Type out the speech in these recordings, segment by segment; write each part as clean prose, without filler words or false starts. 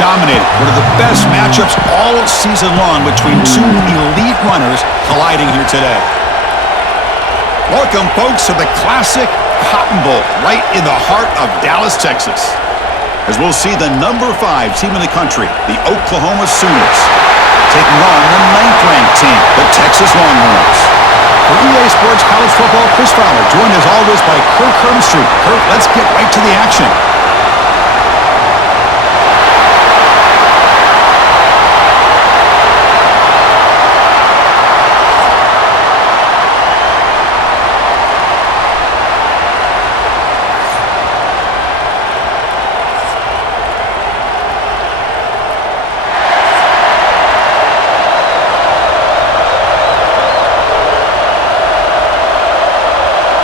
dominated. One of the best matchups all season long between two elite runners colliding here today. Welcome, folks, to the classic Cotton Bowl right in the heart of Dallas, Texas. As we'll see the number 5 team in the country, the Oklahoma Sooners, taking on the 9th-ranked team, the Texas Longhorns. For EA Sports College Football, Chris Fowler, joined as always by Kirk Hermstreet. Kirk, let's get right to the action.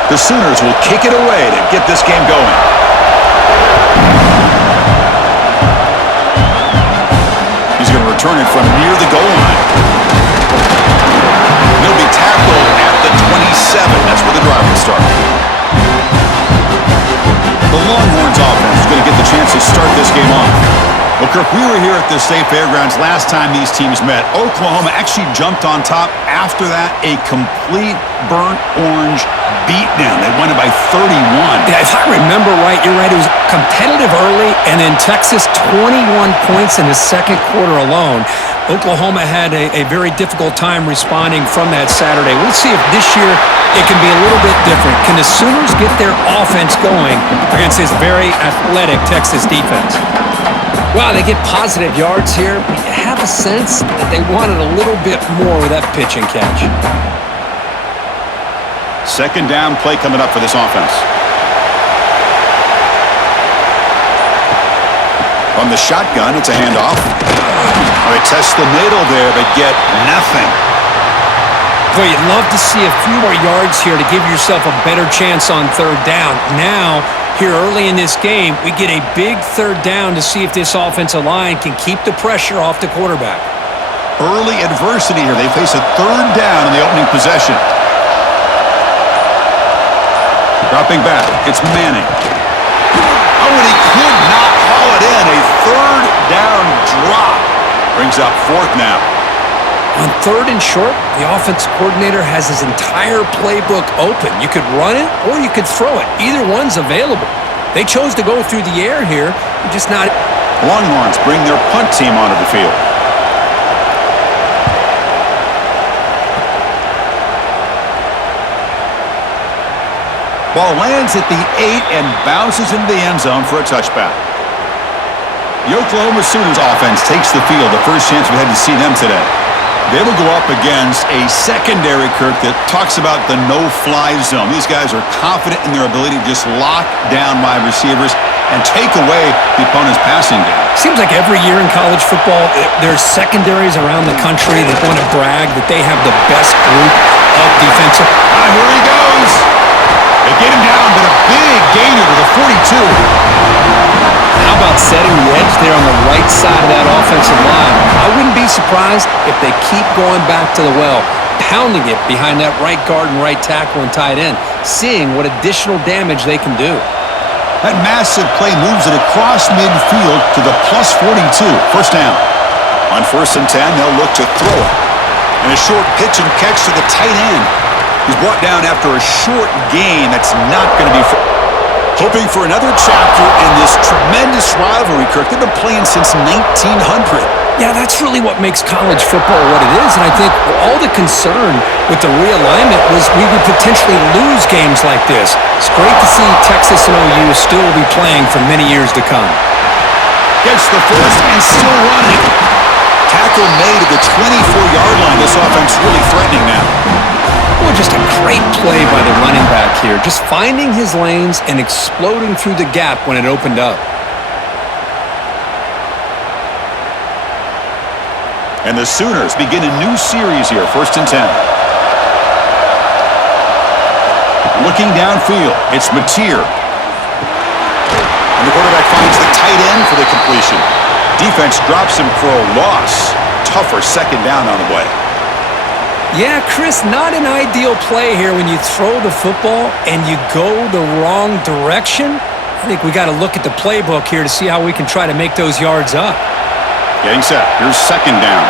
The Sooners will kick it away to get this game going. He's going to return it from near the goal line. He'll be tackled at the 27. That's where the drive will start. The Longhorns offense is going to get the chance to start this game off. Well, Kirk, we were here at the State Fairgrounds last time these teams met. Oklahoma actually jumped on top. After that, a complete burnt orange beatdown. They won it by 31. Yeah, if I remember right, you're right. It was competitive early, and then Texas 21 points in the second quarter alone. Oklahoma had a very difficult time responding from that Saturday. We'll see if this year it can be a little bit different. Can the Sooners get their offense going against this very athletic Texas defense? Wow, they get positive yards here, but you have a sense that they wanted a little bit more with that pitch and catch. Second down play coming up for this offense. On the shotgun, it's a handoff. They test the middle there, but get nothing. Boy, you'd love to see a few more yards here to give yourself a better chance on third down. Now, here early in this game, we get a big third down to see if this offensive line can keep the pressure off the quarterback. Early adversity here. They face a third down in the opening possession. Dropping back, it's Manning. Oh, and he could not haul it in. A third down drop. Brings up fourth now. On third and short, the offensive coordinator has his entire playbook open. You could run it or you could throw it. Either one's available. They chose to go through the air here. They're just not. Longhorns bring their punt team onto the field. Ball lands at the 8 and bounces into the end zone for a touchback. The Oklahoma Sooners offense takes the field. The first chance we had to see them today. They will go up against a secondary, Kirk, that talks about the no-fly zone. These guys are confident in their ability to just lock down wide receivers and take away the opponent's passing game. Seems like every year in college football, there's secondaries around the country that want to brag that they have the best group of defensive. Here he goes. They get him down, but a big gainer to the 42. How about setting the edge there on the right side of that offensive line? I wouldn't be surprised if they keep going back to the well, pounding it behind that right guard and right tackle and tight end, seeing what additional damage they can do. That massive play moves it across midfield to the plus 42. First down. On 1st and 10, they'll look to throw it. And a short pitch and catch to the tight end. He's brought down after a short gain. That's not going to be... Hoping for another chapter in this tremendous rivalry, Kirk. They've been playing since 1900. Yeah, that's really what makes college football what it is. And I think all the concern with the realignment was we would potentially lose games like this. It's great to see Texas and OU still be playing for many years to come. Gets the first and still running. Tackle made at the 24-yard line. This offense really threatening now. Well, just a great play by the running back here. Just finding his lanes and exploding through the gap when it opened up. And the Sooners begin a new series here, 1st and 10. Looking downfield, it's Mateer. And the quarterback finds the tight end for the completion. Defense drops him for a loss. Tougher second down on the way. Yeah, Chris, not an ideal play here when you throw the football and you go the wrong direction. I think we got to look at the playbook here to see how we can try to make those yards up. Getting set. Here's second down.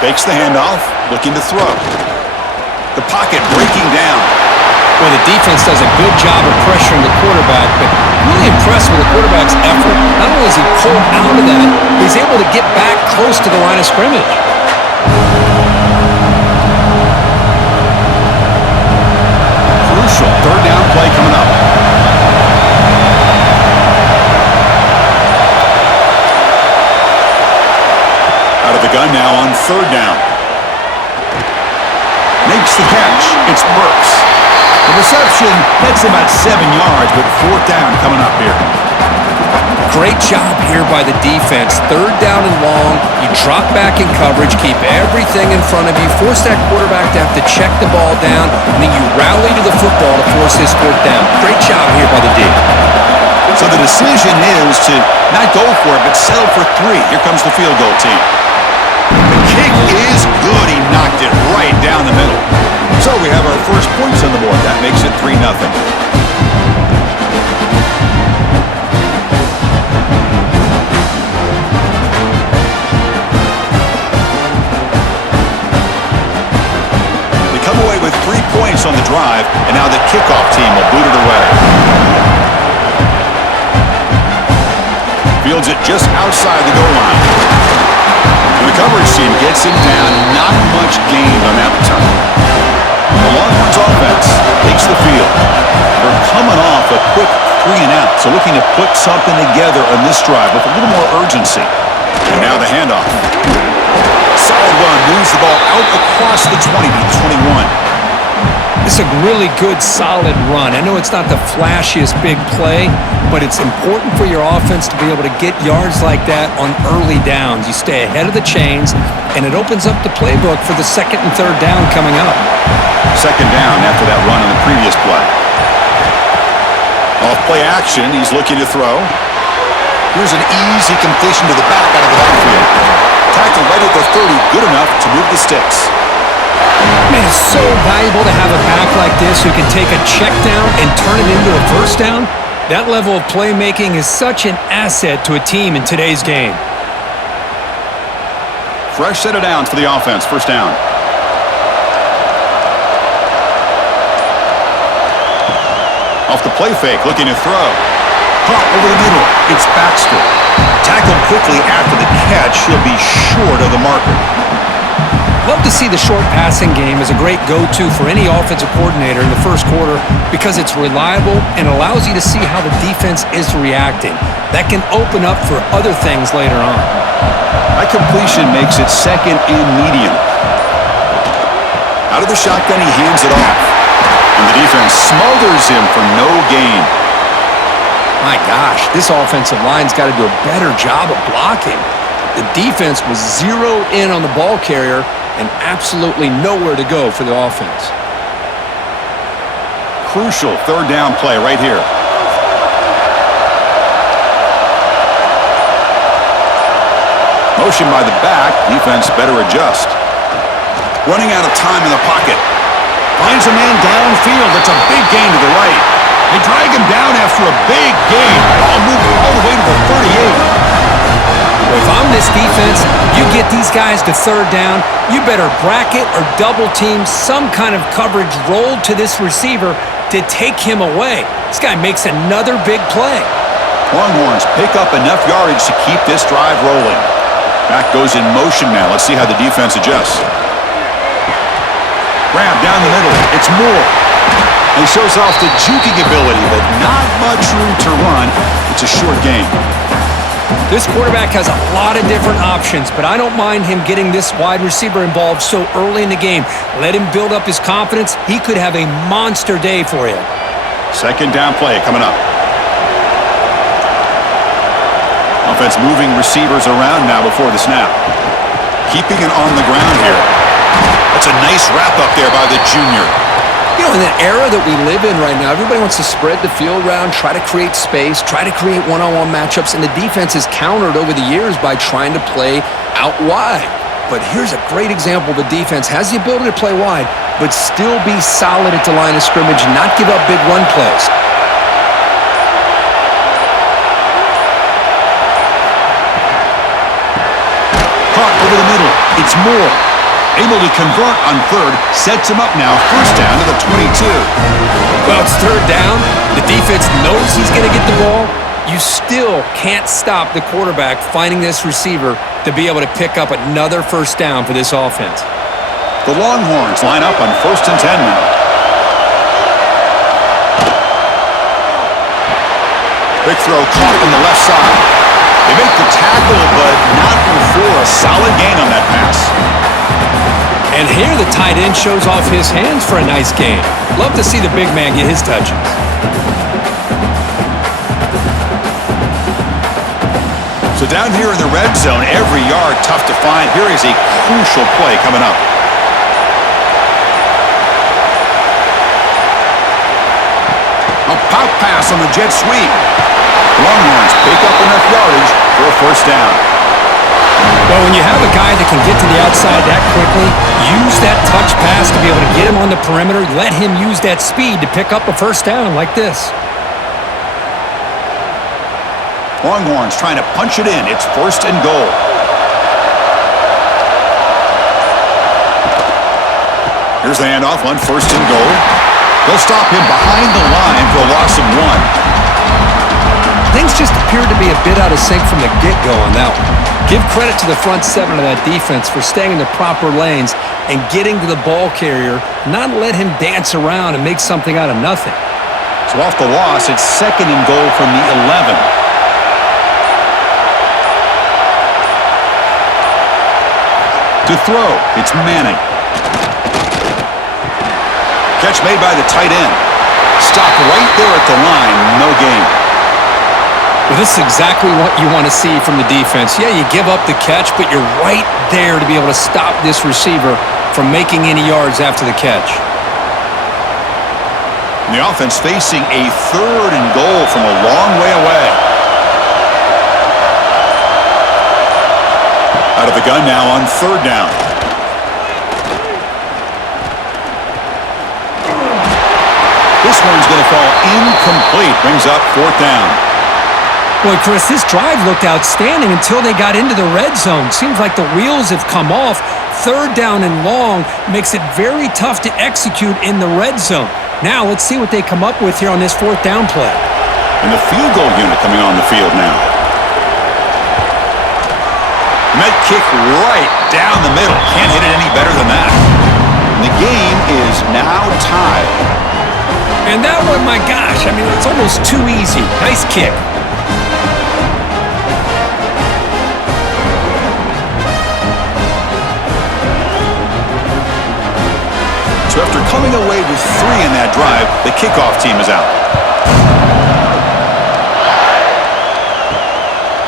Fakes the handoff, looking to throw. The pocket breaking down. Well, the defense does a good job of pressuring the quarterback, but really impressed with the quarterback's effort. Not only is he pulled out of that, he's able to get back close to the line of scrimmage. Crucial third down play coming up. Out of the gun now on third down. Makes the catch. It's Burks. The reception gets him at 7 yards, but fourth down coming up here. Great job here by the defense. Third down and long. You drop back in coverage, keep everything in front of you, force that quarterback to have to check the ball down, and then you rally to the football to force this fourth down. Great job here by the D. So the decision is to not go for it, but settle for 3. Here comes the field goal team. The kick is good. He knocked it right down the middle. So we have our first points on the board. That makes it 3-0. They come away with 3 points on the drive, and now the kickoff team will boot it away. Fields it just outside the goal line. And the coverage team gets him down. Not much gained on that return. The Longhorns offense takes the field. They're coming off a quick 3 and out, so looking to put something together on this drive with a little more urgency. And now the handoff. Solid run, moves the ball out across the 20 to 21. It's a really good, solid run. I know it's not the flashiest big play, but it's important for your offense to be able to get yards like that on early downs. You stay ahead of the chains, and it opens up the playbook for the second and third down coming up. Second down after that run on the previous play. Off play action, he's looking to throw. Here's an easy completion to the back out of the backfield. Tackled right at the 30, good enough to move the sticks. Man, it's so valuable to have a back like this who can take a check down and turn it into a first down. That level of playmaking is such an asset to a team in today's game. Fresh set of downs for the offense. First down. Off the play fake, looking to throw. Caught over the middle. It's Baxter. Tackled quickly after the catch. He'll be short of the marker. Love to see the short passing game as a great go-to for any offensive coordinator in the first quarter because it's reliable and allows you to see how the defense is reacting. That can open up for other things later on. That completion makes it second and medium. Out of the shotgun, he hands it off. And the defense smothers him for no gain. My gosh, this offensive line's got to do a better job of blocking. The defense was zeroed in on the ball carrier and absolutely nowhere to go for the offense. Crucial third down play right here. Motion by the back. Defense better adjust. Running out of time in the pocket. Finds a man downfield. That's a big gain to the right. They drag him down after a big gain. Ball moved all the way to the 38. If I'm this defense, you get these guys to third down, you better bracket or double team some kind of coverage rolled to this receiver to take him away. This guy makes another big play. Longhorns pick up enough yardage to keep this drive rolling. Back goes in motion now. Let's see how the defense adjusts. Grab down the middle. It's Moore. He shows off the juking ability, but not much room to run. It's a short game. This quarterback has a lot of different options, but I don't mind him getting this wide receiver involved so early in the game. Let him build up his confidence. He could have a monster day for you. Second down play coming up. Offense moving receivers around now before the snap. Keeping it on the ground here. That's a nice wrap up there by the junior. You know, in that era that we live in right now, everybody wants to spread the field around, try to create space, try to create one-on-one matchups, and the defense is countered over the years by trying to play out wide. But here's a great example. The defense has the ability to play wide, but still be solid at the line of scrimmage and not give up big run plays. Caught over the middle. It's Moore. Able to convert on third. Sets him up now. First down to the 22. Well, it's third down. The defense knows he's going to get the ball. You still can't stop the quarterback finding this receiver to be able to pick up another first down for this offense. The Longhorns line up on 1st and 10 now. Big throw caught on the left side. They make the tackle, but not before a solid gain on that pass. And here the tight end shows off his hands for a nice gain. Love to see the big man get his touches. So down here in the red zone, every yard tough to find. Here is a crucial play coming up. A pop pass on the jet sweep. Longhorns pick up enough yardage for a first down. Well, when you have a guy that can get to the outside that quickly, use that touch pass to be able to get him on the perimeter, let him use that speed to pick up a first down like this. Longhorns trying to punch it in. It's 1st and goal. Here's the handoff on 1st and goal. They'll stop him behind the line for a loss of 1. Things just appeared to be a bit out of sync from the get-go on that one. Give credit to the front seven of that defense for staying in the proper lanes and getting to the ball carrier, not let him dance around and make something out of nothing. So off the loss, it's 2nd and goal from the 11. To throw, it's Manning. Catch made by the tight end. Stopped right there at the line, no gain. Well, this is exactly what you want to see from the defense. Yeah, you give up the catch, but you're right there to be able to stop this receiver from making any yards after the catch. And the offense facing a 3rd and goal from a long way away. Out of the gun now on 3rd down. This one's going to fall incomplete. Brings up 4th down. Boy, Chris, this drive looked outstanding until they got into the red zone. Seems like the wheels have come off. 3rd down and long makes it very tough to execute in the red zone. Now let's see what they come up with here on this 4th down play. And the field goal unit coming on the field now. And that kick right down the middle. Can't hit it any better than that. And the game is now tied. And that one, my gosh, I mean, it's almost too easy. Nice kick. So after coming away with 3 in that drive, the kickoff team is out.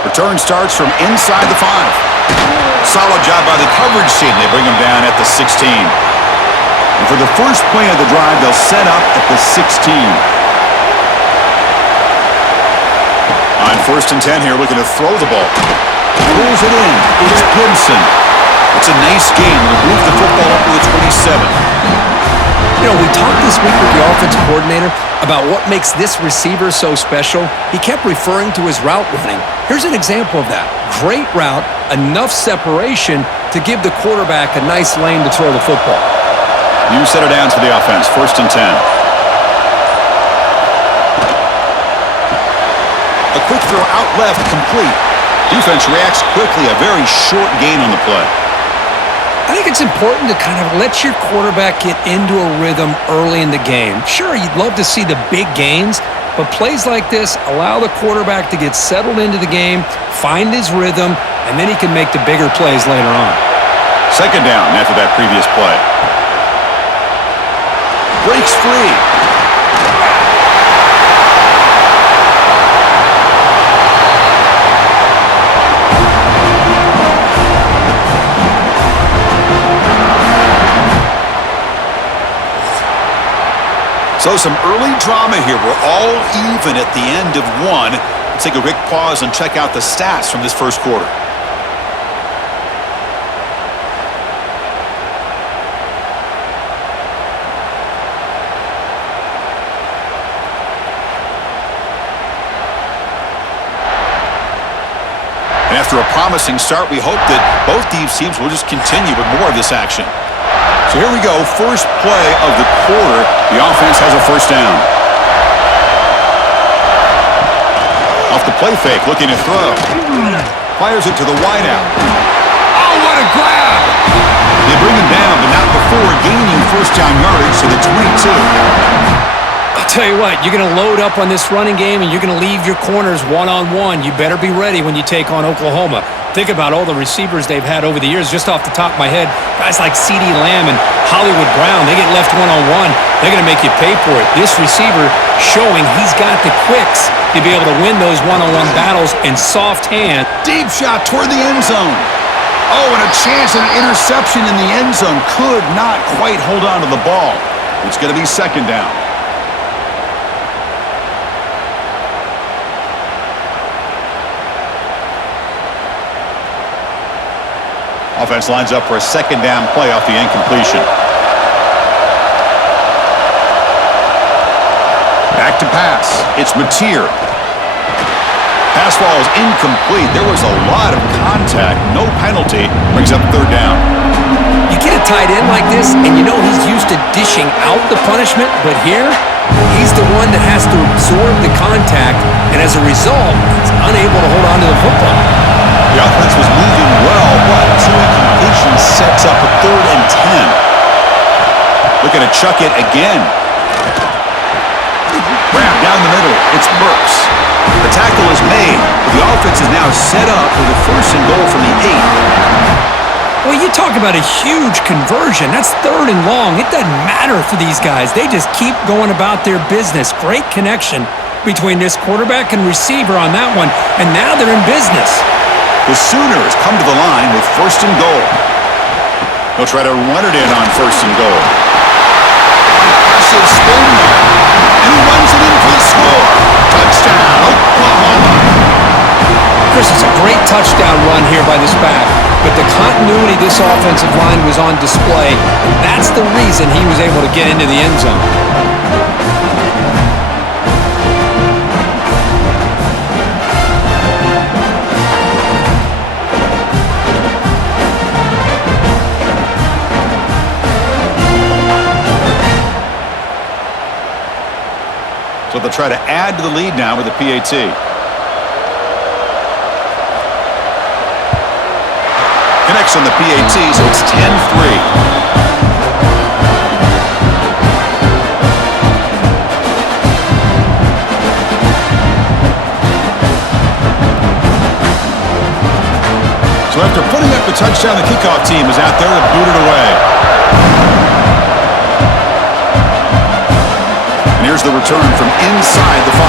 Return starts from inside the 5. Solid job by the coverage team. They bring him down at the 16. And for the first play of the drive, they'll set up at the 16. On 1st and 10 here, looking to throw the ball. Pulls it in. It's Gibson. It's a nice game. We'll move the football up to the 27. You know, we talked this week with the offensive coordinator about what makes this receiver so special. He kept referring to his route running. Here's an example of that. Great route, enough separation to give the quarterback a nice lane to throw the football. You set it down to the offense, 1st and 10. A quick throw out left, complete. Defense reacts quickly, a very short gain on the play. I think it's important to kind of let your quarterback get into a rhythm early in the game. Sure, you'd love to see the big gains, but plays like this allow the quarterback to get settled into the game, find his rhythm, and then he can make the bigger plays later on. 2nd down after that previous play. Breaks free. So some early drama here. We're all even at the end of 1. Let's take a quick pause and check out the stats from this first quarter. promising start. We hope that both these teams will just continue with more of this action. So here we go, first play of the quarter. The offense has a first down. Off the play fake, looking to throw. Fires it to the wideout. Oh, what a grab! They bring him down, but not before gaining first down yardage to the 22. I'll tell you what, you're going to load up on this running game and you're going to leave your corners one-on-one. You better be ready when you take on Oklahoma. Think about all the receivers they've had over the years. Just off the top of my head, guys like CeeDee Lamb and Hollywood Brown, they get left one-on-one. They're going to make you pay for it. This receiver showing he's got the quicks to be able to win those one-on-one battles in soft hand. Deep shot toward the end zone. Oh, and a chance at an interception in the end zone. Could not quite hold on to the ball. It's going to be second down. Offense lines up for a second down play off the incompletion. Back to pass. It's Mateer. Pass ball is incomplete. There was a lot of contact. No penalty. Brings up third down. You get a tight end like this, and you know he's used to dishing out the punishment, but here, he's the one that has to absorb the contact, and as a result, he's unable to hold on to the football. The offense was moving well, but two incompletions sets up a 3rd and 10. Looking to chuck it again. Grab down the middle. It's Burks. The tackle is made. The offense is now set up with a 1st and goal from the 8. Well, you talk about a huge conversion. That's 3rd and long. It doesn't matter for these guys. They just keep going about their business. Great connection between this quarterback and receiver on that one, and now they're in business. The Sooners come to the line with 1st and goal. They'll try to run it in on 1st and goal. Impressive spin there. And he runs it in for the score. Touchdown, Oklahoma. Chris, it's a great touchdown run here by this back, but the continuity of this offensive line was on display. That's the reason he was able to get into the end zone. So they'll try to add to the lead now with a PAT. Connects on the PAT, so it's 10-3. So after putting up the touchdown, the kickoff team is out there to boot it away. Here's the return from inside the 5.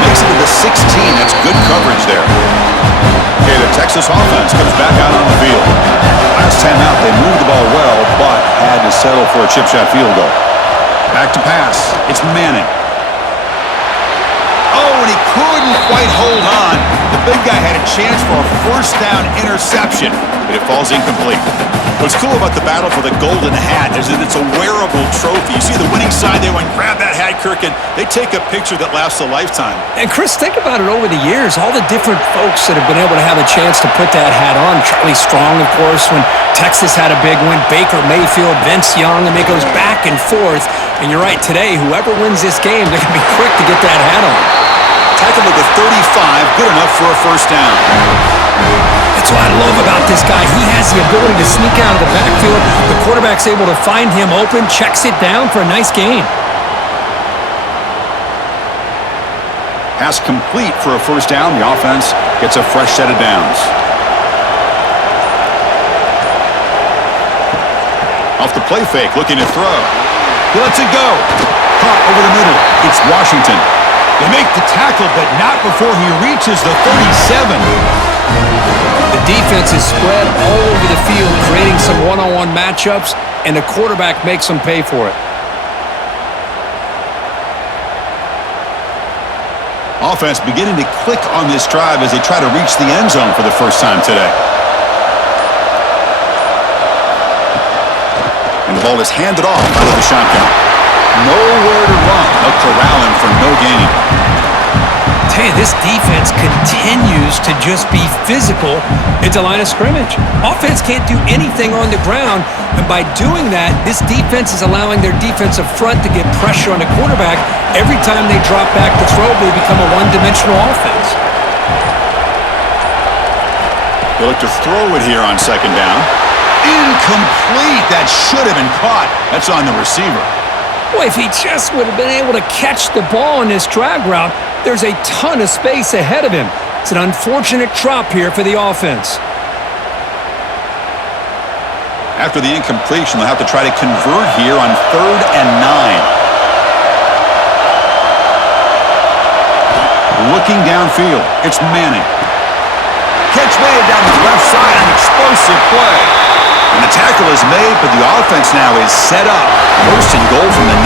Makes it to the 16. That's good coverage there. Okay, the Texas offense comes back out on the field. Last time out, they moved the ball well, but had to settle for a chip shot field goal. Back to pass. It's Manning. Oh, and he couldn't quite hold on. The big guy had a chance for a 1st down interception, but it falls incomplete. What's cool about the battle for the golden hat is that it's a wearable trophy. You see the winning side, they went and grab that hat, Kirk, and they take a picture that lasts a lifetime. And Chris, think about it over the years, all the different folks that have been able to have a chance to put that hat on. Charlie Strong, of course, when Texas had a big one, Baker Mayfield, Vince Young, and it goes back and forth. And you're right, today, whoever wins this game, they're going to be quick to get that hat on. Tackled at the 35, good enough for a 1st down. That's what I love about this guy. He has the ability to sneak out of the backfield. The quarterback's able to find him open, checks it down for a nice gain. Pass complete for a 1st down. The offense gets a fresh set of downs. Off the play fake, looking to throw. He lets it go. Caught over the middle. It's Washington. They make the tackle, but not before he reaches the 37. The defense is spread all over the field, creating some one-on-one matchups, and the quarterback makes them pay for it. Offense beginning to click on this drive as they try to reach the end zone for the 1st time today. And the ball is handed off out of the shotgun. Nowhere to run. A corral him for no gain. tell you, this defense continues to just be physical at the line of scrimmage. Offense can't do anything on the ground, and by doing that, this defense is allowing their defensive front to get pressure on the quarterback. Every time they drop back to throw, they become a one-dimensional offense. They look to throw it here on second down. Incomplete. That should have been caught. That's on the receiver. Boy, if he just would have been able to catch the ball in this drag route, there's a ton of space ahead of him. It's an unfortunate drop here for the offense. After the incompletion, they'll have to try to convert here on 3rd and 9. Looking downfield, it's Manning. Catch made down the left side, an explosive play. And the tackle is made, but the offense now is set up. 1st and goal from the 9.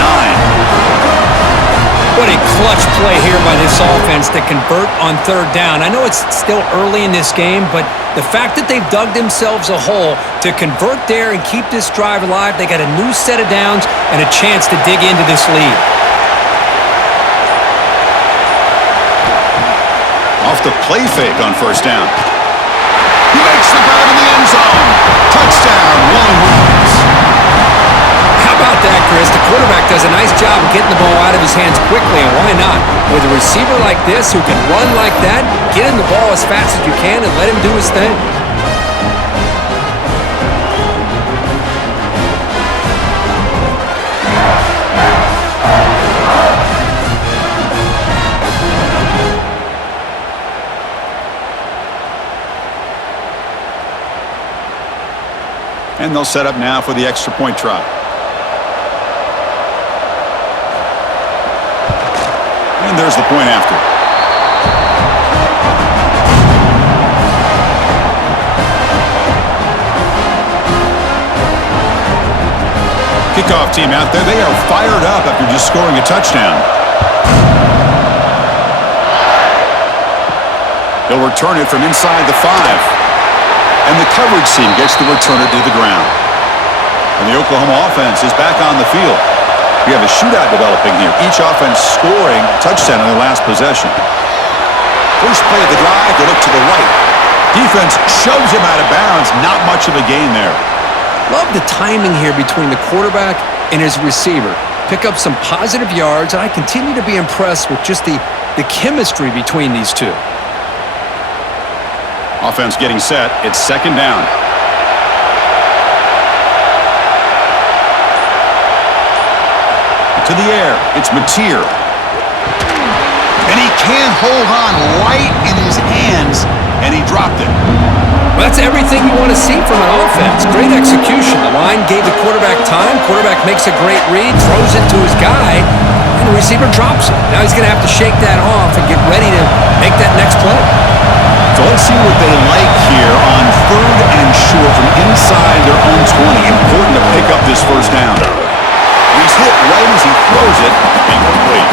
What a clutch play here by this offense to convert on 3rd down. I know it's still early in this game, but the fact that they've dug themselves a hole to convert there and keep this drive alive, they got a new set of downs and a chance to dig into this lead. Off the play fake on 1st down. He makes the grab in the end zone. Touchdown, Longhorns. How about that, Chris? The quarterback does a nice job of getting the ball out of his hands quickly, and why not? With a receiver like this who can run like that, get him the ball as fast as you can and let him do his thing. And they'll set up now for the extra point try. And there's the point after. Kickoff team out there. They are fired up after just scoring a touchdown. They'll return it from inside the 5. And the coverage team gets the returner to the ground. And the Oklahoma offense is back on the field. We have a shootout developing here. Each offense scoring a touchdown in their last possession. First play of the drive, they look to the right. Defense shoves him out of bounds. Not much of a gain there. Love the timing here between the quarterback and his receiver. Pick up some positive yards, and I continue to be impressed with just the chemistry between these two. Offense getting set. It's 2nd down. To the air. It's Mateer. And he can't hold on right in his hands, and he dropped it. Well, that's everything you want to see from an offense. Great execution. The line gave the quarterback time. Quarterback makes a great read, throws it to his guy, and the receiver drops it. Now he's going to have to shake that off and get ready to make that next play. So let's see what they like here on 3rd and short from inside their own 20. Important to pick up this 1st down. He's hit right as he throws it, incomplete.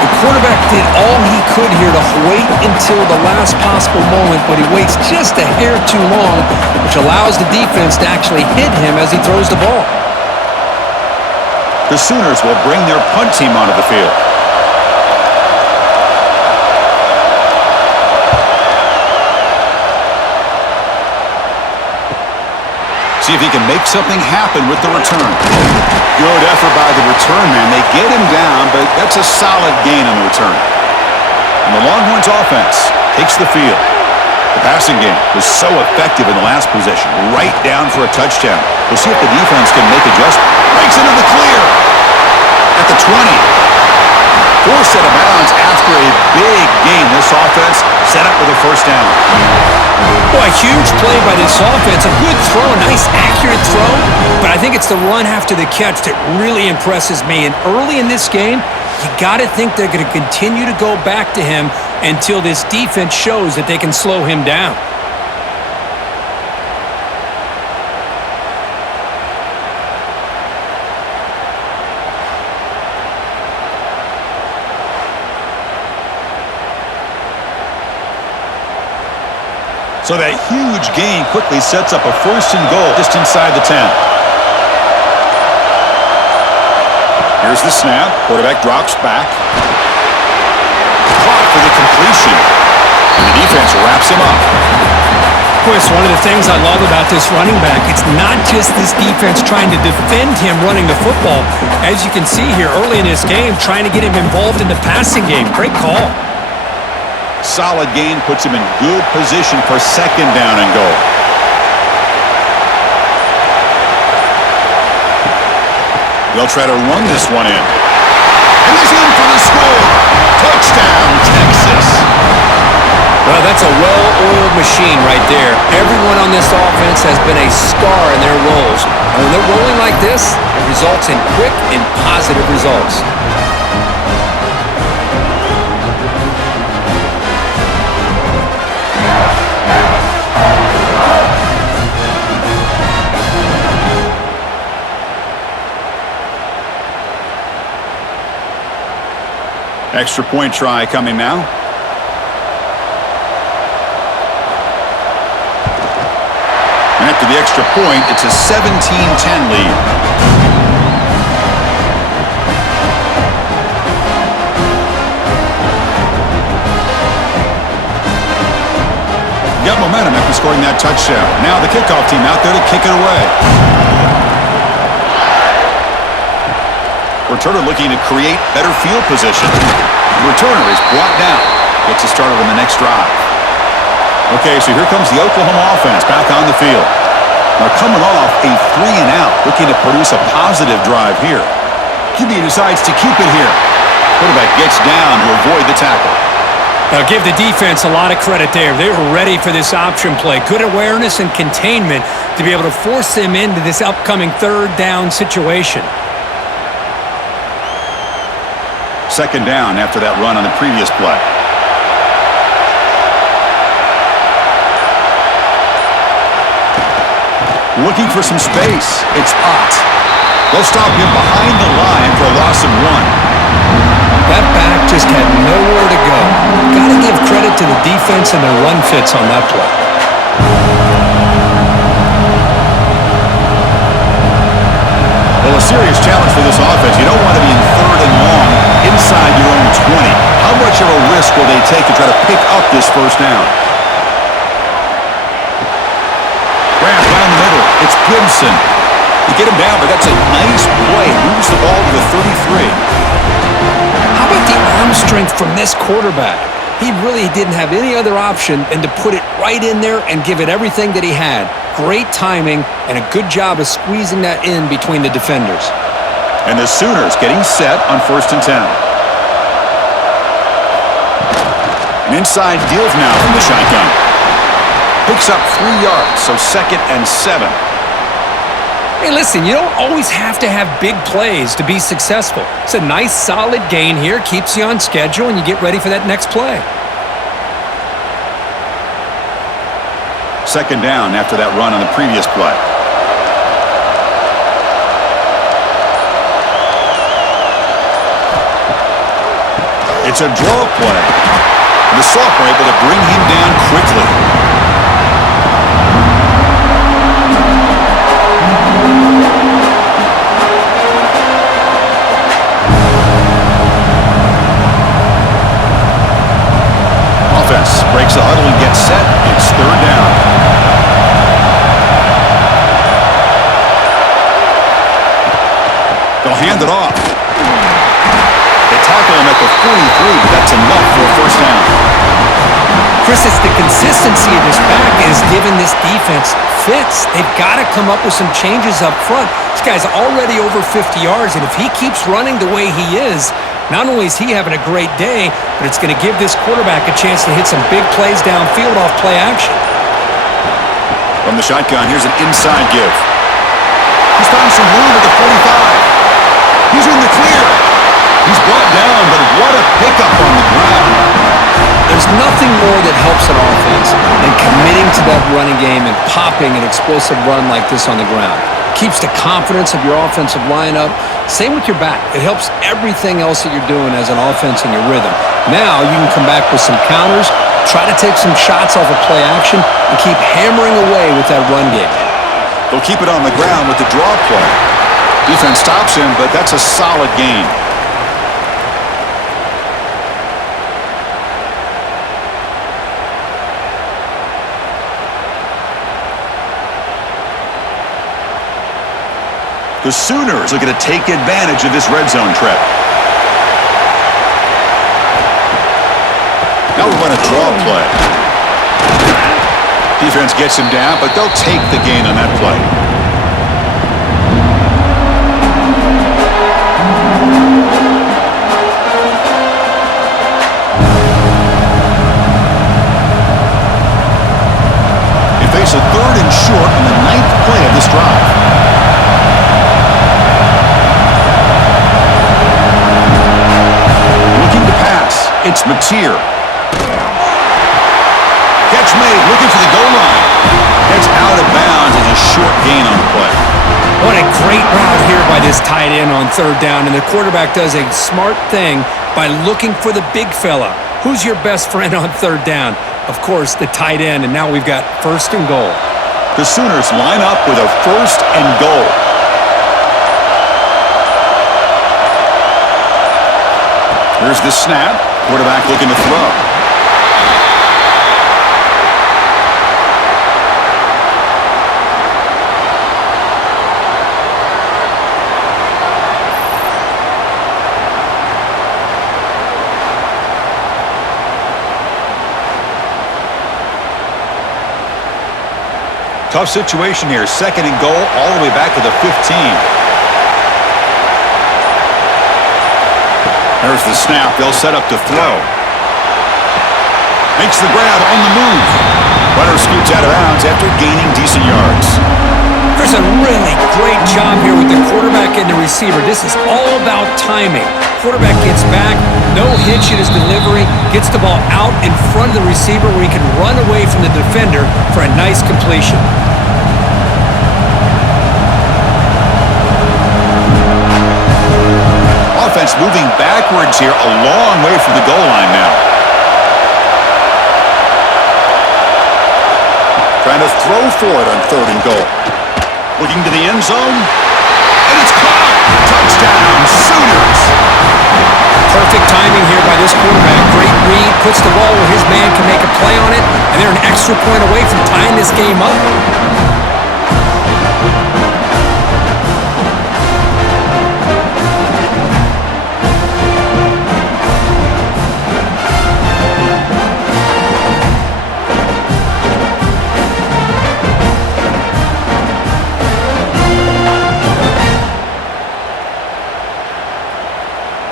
The quarterback did all he could here to wait until the last possible moment, but he waits just a hair too long, which allows the defense to actually hit him as he throws the ball. The Sooners will bring their punt team onto the field. See if he can make something happen with the return. Good effort by the return man. They get him down, but that's a solid gain on the return. And the Longhorns offense takes the field. The passing game was so effective in the last possession, right down for a touchdown. We'll see if the defense can make adjustments. Breaks into the clear at the 20. Forced out of bounds after a big gain. This offense set up with a 1st down. Boy, huge play by this offense. A good throw, a nice accurate throw. But I think it's the run after the catch that really impresses me. And early in this game, you got to think they're going to continue to go back to him until this defense shows that they can slow him down. So that huge gain quickly sets up a 1st and goal just inside the 10. Here's the snap. Quarterback drops back. Clock for the completion. And the defense wraps him up. Of course, one of the things I love about this running back, it's not just this defense trying to defend him running the football. As you can see here early in this game, trying to get him involved in the passing game. Great call. Solid gain puts him in good position for second down and goal. They'll try to run this one in. And he's in for the score. Touchdown, Texas. Well, that's a well-oiled machine right there. Everyone on this offense has been a star in their roles. And when they're rolling like this, it results in quick and positive results. Extra point try coming now. And after the extra point, it's a 17-10 lead. Got momentum after scoring that touchdown. Now the kickoff team out there to kick it away. Returner looking to create better field position. The returner is brought down. Gets it started on the next drive. Okay, so here comes the Oklahoma offense back on the field. They're coming off a 3-and-out, looking to produce a positive drive here. QB decides to keep it here. Quarterback gets down to avoid the tackle. I'll give the defense a lot of credit there. They were ready for this option play. Good awareness and containment to be able to force them into this upcoming third down situation. Second down after that run on the previous play. Looking for some space. It's Ott. They'll stop him behind the line for a loss of 1. That back just had nowhere to go. Got to give credit to the defense and their run fits on that play. Well, a serious challenge for this offense. You don't want to be in third and long inside your own 20. How much of a risk will they take to try to pick up this first down? Grant down the middle. It's Gibson. You get him down, but that's a nice play. Moves the ball to the 33. How about the arm strength from this quarterback? He really didn't have any other option than to put it right in there and give it everything that he had. Great timing and a good job of squeezing that in between the defenders. And the Sooners getting set on 1st and 10. An inside deal now from the shotgun. Picks up 3 yards, so 2nd and 7. Hey, listen, you don't always have to have big plays to be successful. It's a nice, solid gain here, keeps you on schedule, and you get ready for that next play. Second down after that run on the previous play. It's a draw play. The sophomore able to bring him down quickly. Offense breaks the huddle and gets set. It's third down. They'll hand it off. They tackle him at the 43, but that's enough for a first down. Chris, it's the consistency of this back is giving this defense fits. They've got to come up with some changes up front. This guy's already over 50 yards, and if he keeps running the way he is, not only is he having a great day, but it's going to give this quarterback a chance to hit some big plays downfield off play action. From the shotgun, here's an inside give. He's found some room at the 45. He's in the clear. He's brought down, but what a pickup on the ground. There's nothing more that helps an offense than committing to that running game and popping an explosive run like this on the ground. Keeps the confidence of your offensive lineup. Same with your back. It helps everything else that you're doing as an offense in your rhythm. Now you can come back with some counters, try to take some shots off of play action, and keep hammering away with that run game. They'll keep it on the ground with the draw play. Defense stops him, but that's a solid gain. The Sooners looking to take advantage of this red zone trip. Now we're going to draw play. Defense gets him down, but they'll take the gain on that play. They face a 3rd and short on the 9th play of this drive. Looking to pass. It's Mateer. Catch made, looking for the goal line. It's out of bounds as a short gain on the play. What a great route here by this tight end on 3rd down, and the quarterback does a smart thing by looking for the big fella. Who's your best friend on 3rd down? Of course, the tight end, and now we've got 1st and goal. The Sooners line up with a 1st and goal. Here's the snap. Quarterback looking to throw. Tough situation here. 2nd and goal all the way back to the 15. There's the snap. They'll set up to throw. Makes the grab on the move. Runner scoots out of bounds after gaining decent yards. There's a really great job here with the quarterback and the receiver. This is all about timing. Quarterback gets back, no hitch in his delivery, gets the ball out in front of the receiver where he can run away from the defender for a nice completion. Offense moving backwards here, a long way from the goal line now. Trying to throw for it on 3rd and goal. Looking to the end zone. And it's caught. Touchdown, Sooners. Perfect timing here by this quarterback. Great read, puts the ball where his man can make a play on it, and they're an extra point away from tying this game up.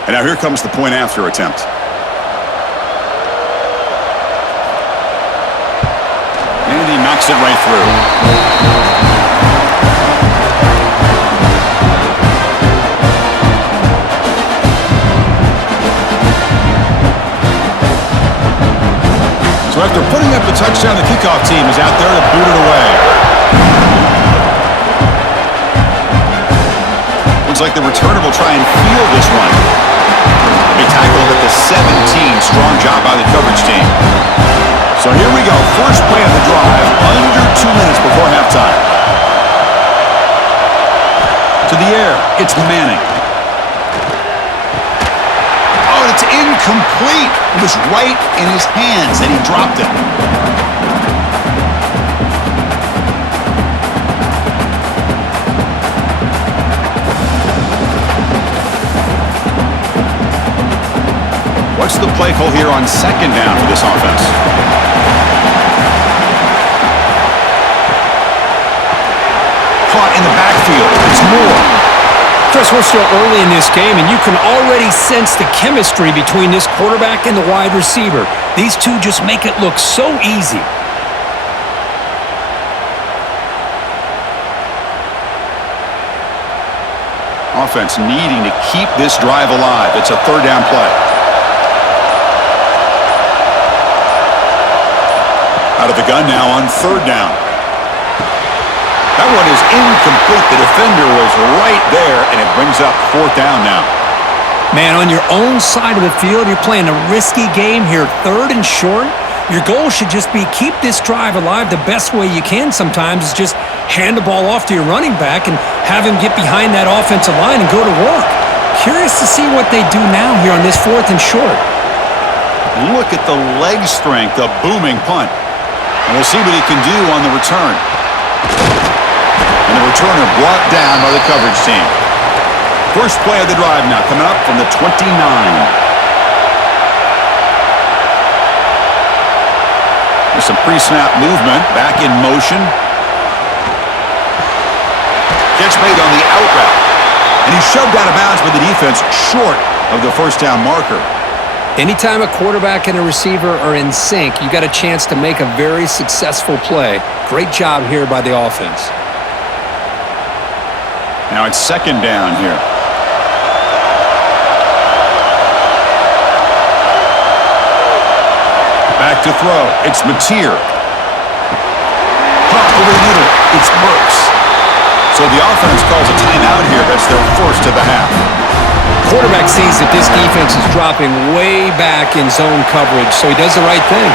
And now here comes the point after attempt. And he knocks it right through. So after putting up the touchdown, the kickoff team is out there to boot it away. Looks like the returner will try and field this one. They tackle at the 17. Strong job by the coverage team. So here we go. First play of the drive. Under 2 minutes before halftime. To the air. It's Manning. Oh, and it's incomplete. It was right in his hands, and he dropped it. What's the play call here on 2nd down for this offense? Caught in the backfield. It's Moore. Chris, we're still early in this game, and you can already sense the chemistry between this quarterback and the wide receiver. These two just make it look so easy. Offense needing to keep this drive alive. It's a 3rd down play. Out of the gun now on 3rd down. That one is incomplete. The defender was right there, and it brings up 4th down now. Man, on your own side of the field, you're playing a risky game here. 3rd and short. Your goal should just be keep this drive alive the best way you can sometimes is just hand the ball off to your running back and have him get behind that offensive line and go to work. Curious to see what they do now here on this 4th and short. Look at the leg strength, a booming punt. And we'll see what he can do on the return. And the returner brought down by the coverage team. First play of the drive now coming up from the 29. There's some pre-snap movement, back in motion. Catch made on the out route. And he's shoved out of bounds by the defense short of the first down marker. Anytime a quarterback and a receiver are in sync, you got a chance to make a very successful play. Great job here by the offense. Now it's second down here. Back to throw. It's Mateer. Pop over the middle. It's Burks. So the offense calls a timeout here. That's their first of the half. Quarterback sees that this defense is dropping way back in zone coverage, so he does the right thing.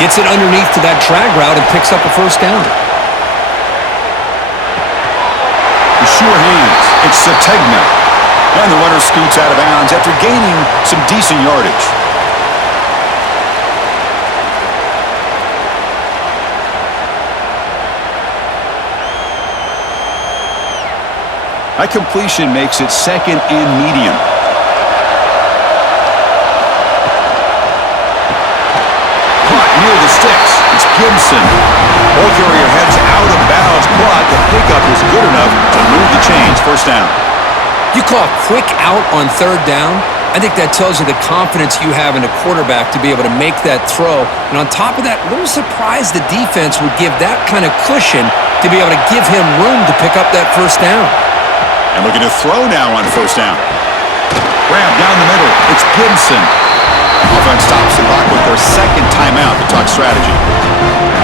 Gets it underneath to that drag route and picks up a first down. The sure hands. It's Sategna. And the runner scoots out of bounds after gaining some decent yardage. That completion makes it second and medium. Caught near the sticks. It's Gibson. Ball carrier heads out of bounds, but the pickup is good enough to move the chains. First down. You call a quick out on third down. I think that tells you the confidence you have in a quarterback to be able to make that throw. And on top of that, a little surprised the defense would give that kind of cushion to be able to give him room to pick up that first down. And looking to throw now on first down. Grab down the middle. It's Gibson. Offense stops the clock with their second timeout to talk strategy.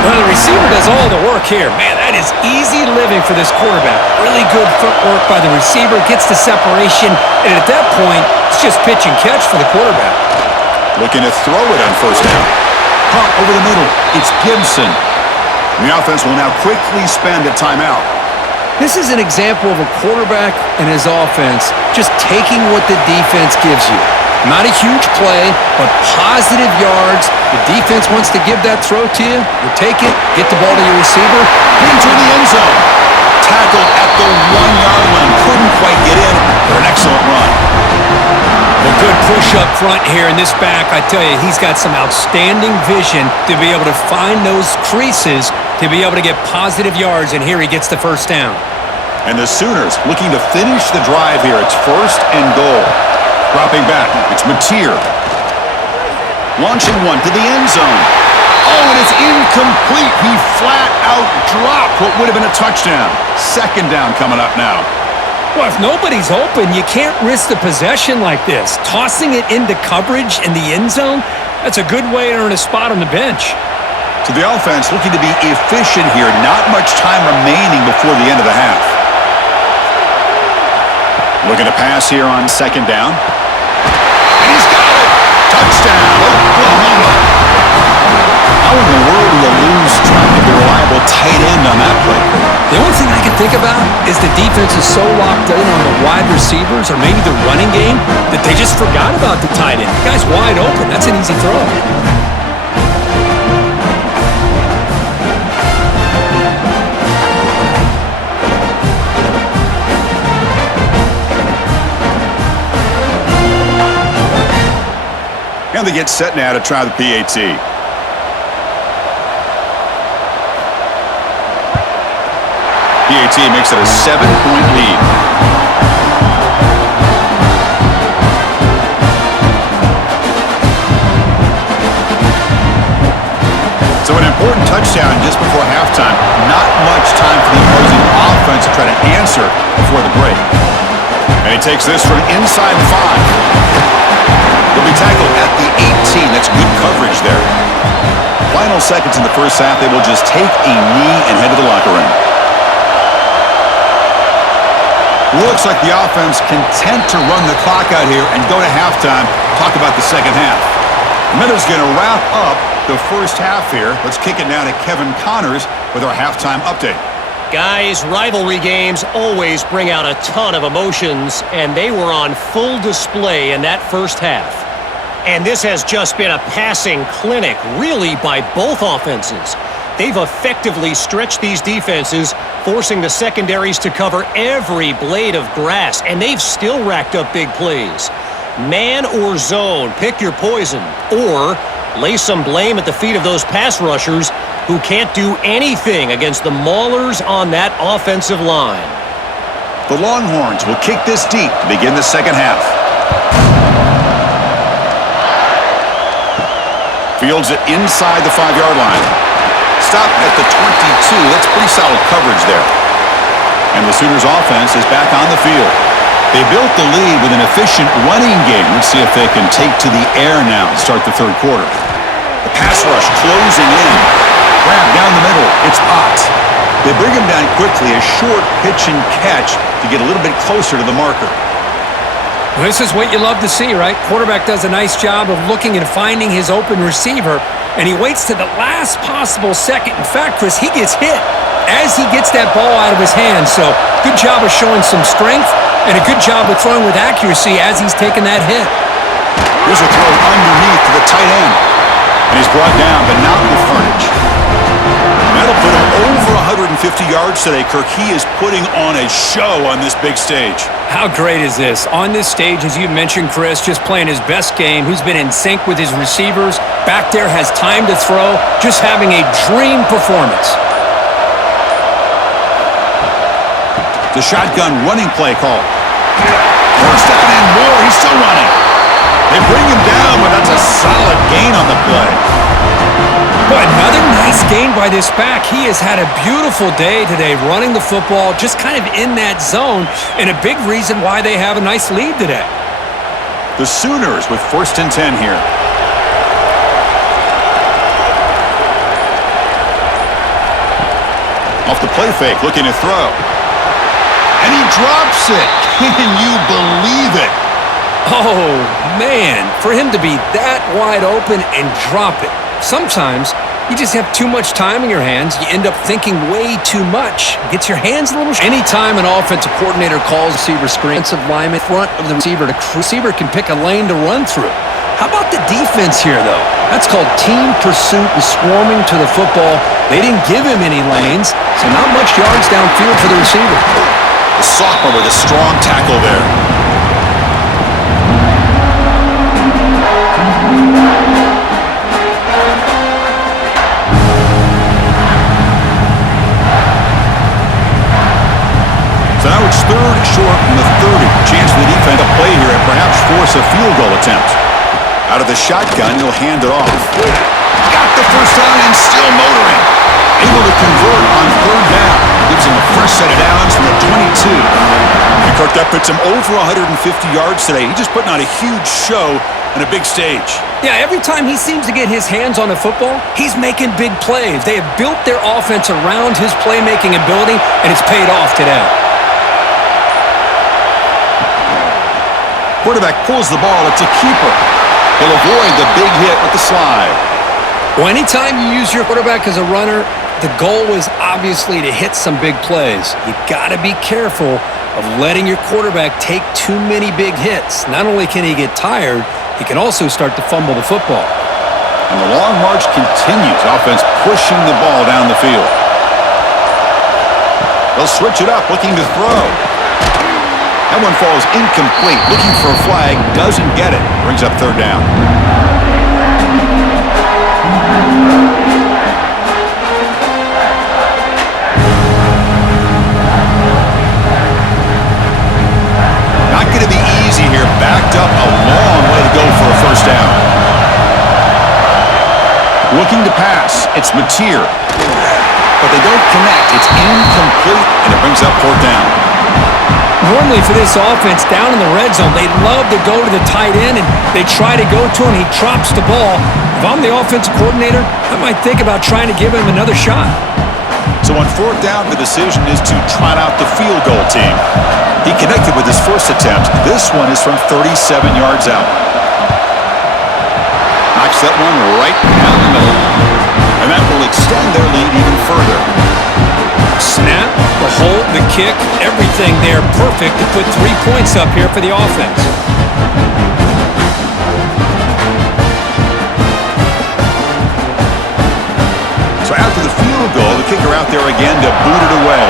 Well, the receiver does all the work here. Man, that is easy living for this quarterback. Really good footwork by the receiver. Gets the separation. And at that point, it's just pitch and catch for the quarterback. Looking to throw it on first down. Pump over the middle. It's Gibson. The offense will now quickly spend a timeout. This is an example of a quarterback and his offense just taking what the defense gives you. Not a huge play, but positive yards. The defense wants to give that throw to you. You take it, get the ball to your receiver. Into the end zone. Tackled at the 1-yard line. Couldn't quite get in for an excellent run. A good push up front here in this back. I tell you, he's got some outstanding vision to be able to find those creases to be able to get positive yards, and here he gets the first down. And the Sooners looking to finish the drive here. It's first and goal. Dropping back, it's Mateer. Launching one to the end zone. Oh, and it's incomplete. He flat out dropped what would have been a touchdown. Second down coming up now. Well, if nobody's open, you can't risk the possession like this. Tossing it into coverage in the end zone, that's a good way to earn a spot on the bench. So the offense looking to be efficient here. Not much time remaining before the end of the half. Looking to pass here on second down. And he's got it! Touchdown, Oklahoma! How in the world do you lose track of the reliable tight end on that play? The only thing I can think about is the defense is so locked in on the wide receivers or maybe the running game that they just forgot about the tight end. The guy's wide open. That's an easy throw. And they get set now to try the PAT. PAT makes it a 7-point lead. So an important touchdown just before halftime. Not much time for the opposing offense to try to answer before the break. And he takes this from inside 5. He'll be tackled at the 18. That's good coverage there. Final seconds in the first half, they will just take a knee and head to the locker room. Looks like the offense content to run the clock out here and go to halftime. Talk about the second half. Miller's going to wrap up the first half here. Let's kick it now to Kevin Connors with our halftime update. Guys, rivalry games always bring out a ton of emotions, and they were on full display in that first half. And this has just been a passing clinic, really, by both offenses. They've effectively stretched these defenses, forcing the secondaries to cover every blade of grass, and they've still racked up big plays. Man or zone, pick your poison, or lay some blame at the feet of those pass rushers who can't do anything against the maulers on that offensive line. The Longhorns will kick this deep to begin the second half. Fields it inside the 5-yard line. Stop at the 22. That's pretty solid coverage there. And the Sooners offense is back on the field. They built the lead with an efficient running game. Let's see if they can take to the air now to start the third quarter. The pass rush closing in. Grab down the middle. It's Potts. They bring him down quickly. A short pitch and catch to get a little bit closer to the marker. Well, this is what you love to see, right? Quarterback does a nice job of looking and finding his open receiver, and he waits to the last possible second. In fact, Chris, he gets hit as he gets that ball out of his hands. So good job of showing some strength and a good job of throwing with accuracy as he's taking that hit. Here's a throw underneath to the tight end. And he's brought down, but not with furnish. That'll put him over 150 yards today, Kirk. He is putting on a show on this big stage. How great is this? On this stage, as you mentioned, Chris, just playing his best game. He's been in sync with his receivers. Back there, has time to throw. Just having a dream performance. The shotgun running play call. First down and more. He's still running. They bring him down, but that's a solid gain on the play. Boy, another nice gain by this back. He has had a beautiful day today running the football, just kind of in that zone, and a big reason why they have a nice lead today. The Sooners with 1st and 10 here. Off the play fake, looking to throw. And he drops it. Can you believe it? Oh, man, for him to be that wide open and drop it. Sometimes you just have too much time in your hands. You end up thinking way too much. Gets your hands a little... Anytime an offensive coordinator calls receiver screen, offensive lineman in front of the receiver can pick a lane to run through. How about the defense here, though? That's called team pursuit and swarming to the football. They didn't give him any lanes, so not much yards downfield for the receiver. The sophomore with a strong tackle there. So now it's 3rd short and the 30. Chance for the defense to play here and perhaps force a field goal attempt. Out of the shotgun, he'll hand it off. Got the first down and still motoring. Able to convert on 3rd down. Gives him a fresh set of downs from the 22. And Kirk, that puts him over 150 yards today. He's just putting on a huge show on a big stage. Yeah, every time he seems to get his hands on the football, he's making big plays. They have built their offense around his playmaking ability, and it's paid off today. Quarterback pulls the ball. It's a keeper. He'll avoid the big hit with the slide. Well, anytime you use your quarterback as a runner, the goal is obviously to hit some big plays. You got to be careful of letting your quarterback take too many big hits. Not only can he get tired, he can also start to fumble the football. And the long march continues. Offense pushing the ball down the field. They'll switch it up, looking to throw. That one falls incomplete. Looking for a flag, doesn't get it. Brings up 3rd down. Not going to be easy here. Backed up a long way to go for a 1st down. Looking to pass. It's Mateer. But they don't connect. It's incomplete, and it brings up 4th down. Normally for this offense, down in the red zone, they love to go to the tight end, and they try to go to him. He drops the ball. If I'm the offensive coordinator, I might think about trying to give him another shot. So on 4th down, the decision is to trot out the field goal team. He connected with his first attempt. This one is from 37 yards out. Knocks that one right down the middle. And that will extend their lead even further. Snap, the hold, the kick, everything there perfect to put 3 points up here for the offense. So So after the field goal, the kicker out there again to boot it away.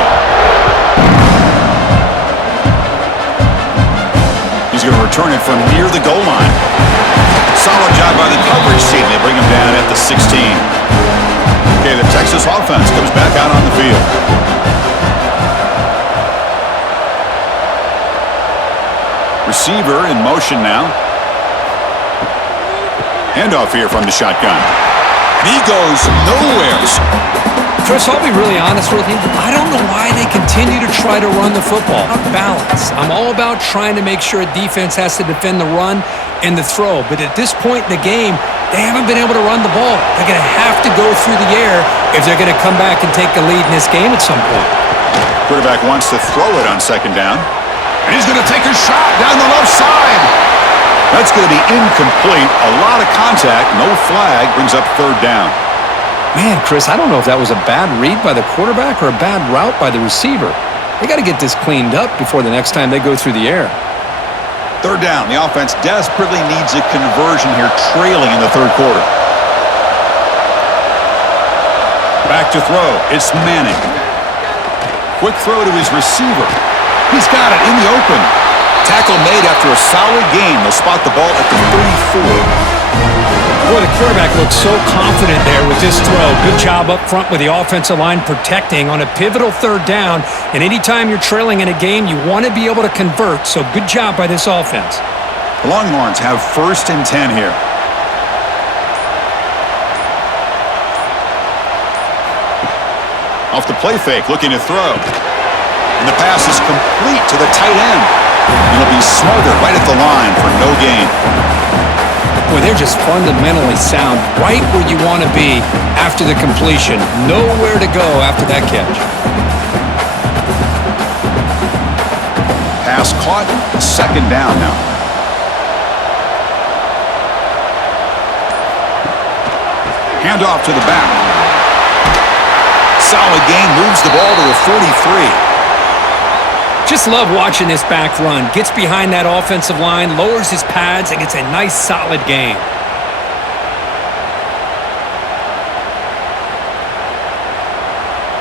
He's going to return it from near the goal line. Solid job by the coverage team. They bring him down at the 16. Okay, the Texas offense comes back out on the field. Receiver in motion now. Handoff here from the shotgun. And he goes nowhere. Chris, I'll be really honest with you. I don't know why they continue to try to run the football. Balance. I'm all about trying to make sure a defense has to defend the run and the throw. But at this point in the game, they haven't been able to run the ball. They're going to have to go through the air if they're going to come back and take the lead in this game at some point. Quarterback wants to throw it on second down. And he's going to take a shot down the left side. That's going to be incomplete. A lot of contact. No flag. Brings up third down. Man, Chris, I don't know if that was a bad read by the quarterback or a bad route by the receiver. They got to get this cleaned up before the next time they go through the air. Third down. The offense desperately needs a conversion here, trailing in the third quarter. Back to throw. It's Manning. Quick throw to his receiver. He's got it in the open. Tackle made after a solid gain. They'll spot the ball at the 34. Boy, the quarterback looks so confident there with this throw. Good job up front with the offensive line protecting on a pivotal third down. And anytime you're trailing in a game, you want to be able to convert. So good job by this offense. The Longhorns have 1st and 10 here. Off the play fake, looking to throw. And the pass is complete to the tight end. It'll be smothered right at the line for no gain. Boy, they're just fundamentally sound, right where you want to be after the completion. Nowhere to go after that catch. Pass caught, second down now. Handoff to the back. Solid gain, moves the ball to the 43. Just love watching this back run. Gets behind that offensive line, lowers his pads, and gets a nice solid gain.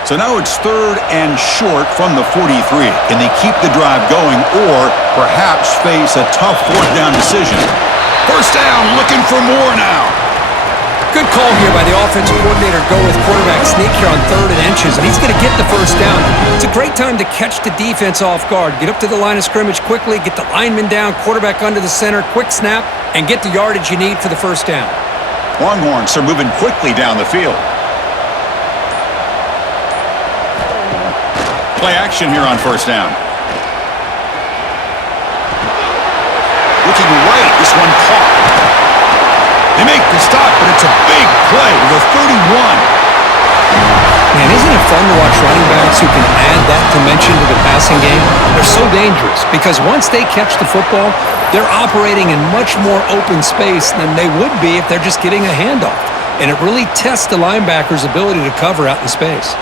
So now it's 3rd and short from the 43. Can they keep the drive going or perhaps face a tough 4th down decision? First down, looking for more now. Good call here by the offensive coordinator. Go with quarterback sneak here on 3rd and inches, and he's going to get the first down. It's a great time to catch the defense off guard. Get up to the line of scrimmage quickly, get the lineman down, quarterback under the center, quick snap, and get the yardage you need for the first down. Longhorns are moving quickly down the field. Play action here on first down. Looking right, this one caught. They make the stop, but it's a big play to the 31. Man, isn't it fun to watch running backs who can add that dimension to the passing game? They're so dangerous because once they catch the football, they're operating in much more open space than they would be if they're just getting a handoff. And it really tests the linebacker's ability to cover out in space.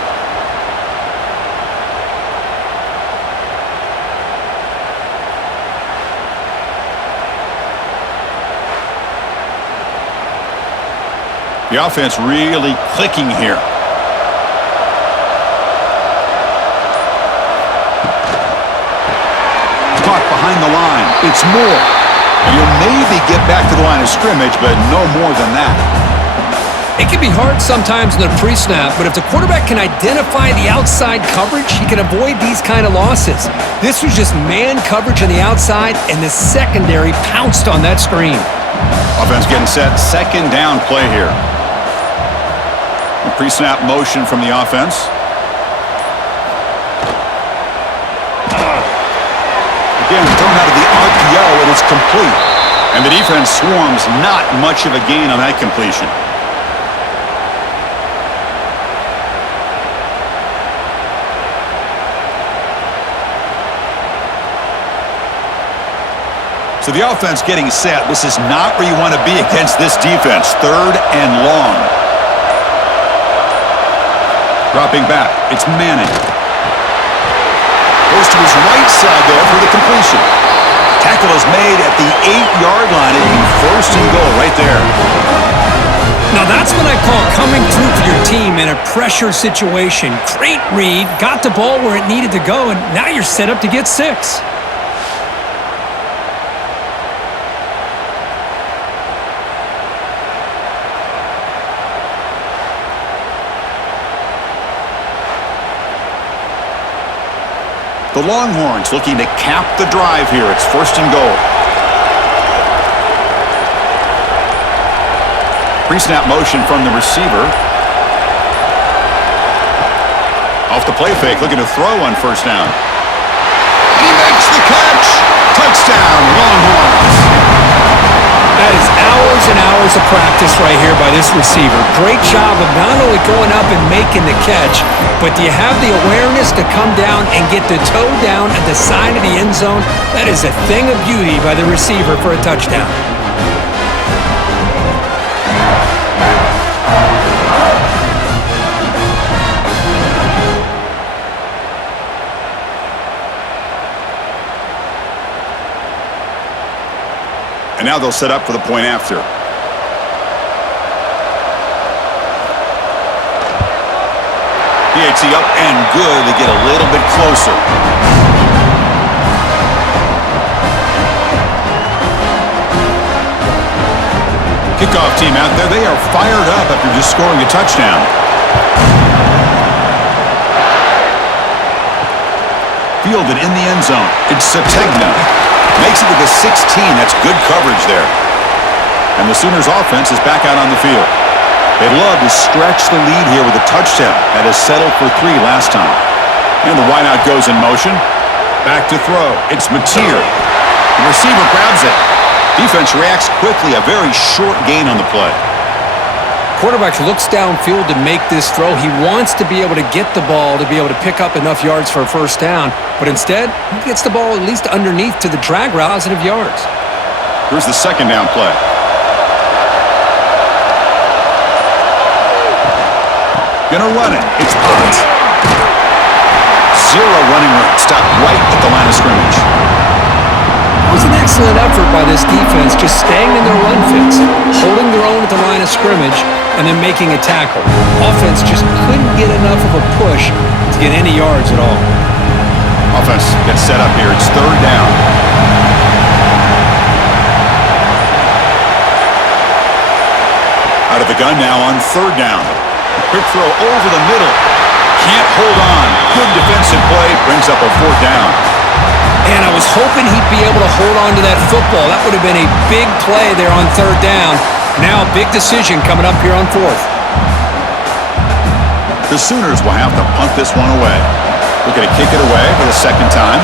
The offense really clicking here. Caught behind the line. It's Moore. You'll maybe get back to the line of scrimmage, but no more than that. It can be hard sometimes in the pre-snap, but if the quarterback can identify the outside coverage, he can avoid these kind of losses. This was just man coverage on the outside, and the secondary pounced on that screen. Offense getting set. Second down play here. Pre-snap motion from the offense. Again, thrown out of the RPO, and it's complete. And the defense swarms, not much of a gain on that completion. So the offense getting set. This is not where you want to be against this defense. 3rd and long. Dropping back, it's Manning. Goes to his right side there for the completion. Tackle is made at the 8-yard line. It'll be 1st and goal right there. Now that's what I call coming through for your team in a pressure situation. Great read, got the ball where it needed to go, and now you're set up to get 6. The Longhorns looking to cap the drive here. It's 1st and goal. Pre-snap motion from the receiver. Off the play fake, looking to throw on 1st down. He makes the catch. Touchdown, Longhorns. That is hours and hours of practice right here by this receiver. Great job of not only going up and making the catch, but do you have the awareness to come down and get the toe down at the side of the end zone? That is a thing of beauty by the receiver for a touchdown. And now they'll set up for the point after. PAT up and good. They get a little bit closer. Kickoff team out there. They are fired up after just scoring a touchdown. Fielded in the end zone. It's Sategna. Makes it to the 16. That's good coverage there. And the Sooners offense is back out on the field. They'd love to stretch the lead here with a touchdown. That is settled for 3 last time. And the wideout goes in motion. Back to throw. It's Mateer. The receiver grabs it. Defense reacts quickly. A very short gain on the play. Quarterback looks downfield to make this throw. He wants to be able to get the ball to be able to pick up enough yards for a 1st down. But instead, he gets the ball at least underneath to the drag route, positive yards. Here's the 2nd down play. Gonna run it. It's Ott. 0 running room. Stopped right at the line of scrimmage. It was an excellent effort by this defense, just staying in their run fits, holding their own at the line of scrimmage, and then making a tackle. Offense just couldn't get enough of a push to get any yards at all. Offense gets set up here. It's 3rd down. Out of the gun now on 3rd down. Quick throw over the middle. Can't hold on. Good defensive play. Brings up a 4th down. And I was hoping he'd be able to hold on to that football. That would have been a big play there on 3rd down. Now a big decision coming up here on 4th. The Sooners will have to punt this one away. Looking to kick it away for the 2nd time.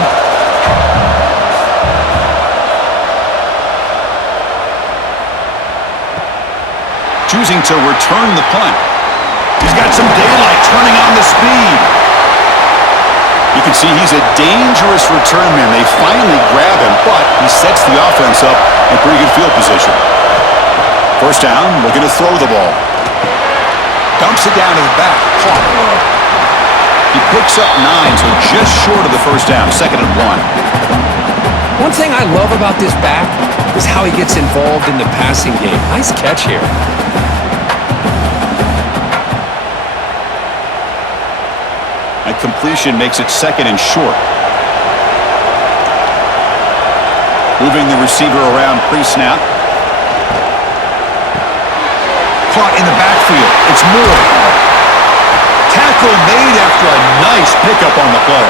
Choosing to return the punt. He's got some daylight, turning on the speed. You can see he's a dangerous return man. They finally grab him, but he sets the offense up in pretty good field position. 1st down, looking to throw the ball. Dumps it down to the back. Caught. He picks up 9, so just short of the 1st down. 2nd and 1. One thing I love about this back is how he gets involved in the passing game. Nice catch here. And completion makes it 2nd and short. Moving the receiver around pre-snap. Caught in the backfield. It's Moore. Tackle made after a nice pickup on the play.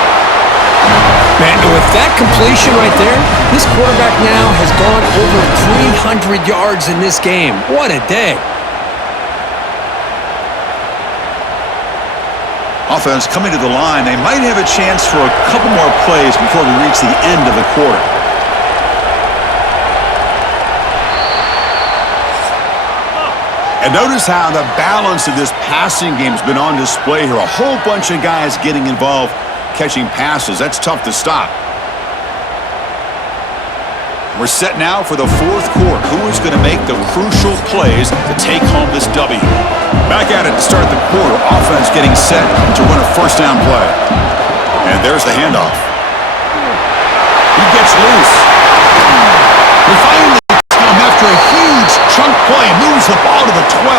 Man, with that completion right there, this quarterback now has gone over 300 yards in this game. What a day. Offense coming to the line. They might have a chance for a couple more plays before we reach the end of the quarter. And notice how the balance of this passing game has been on display here. A whole bunch of guys getting involved, catching passes. That's tough to stop. We're set now for the 4th quarter. Who is going to make the crucial plays to take home this W? Back at it to start the quarter. Offense getting set to run a 1st down play. And there's the handoff. He gets loose. He finally gets him after a huge chunk play. Moves the ball to the 12.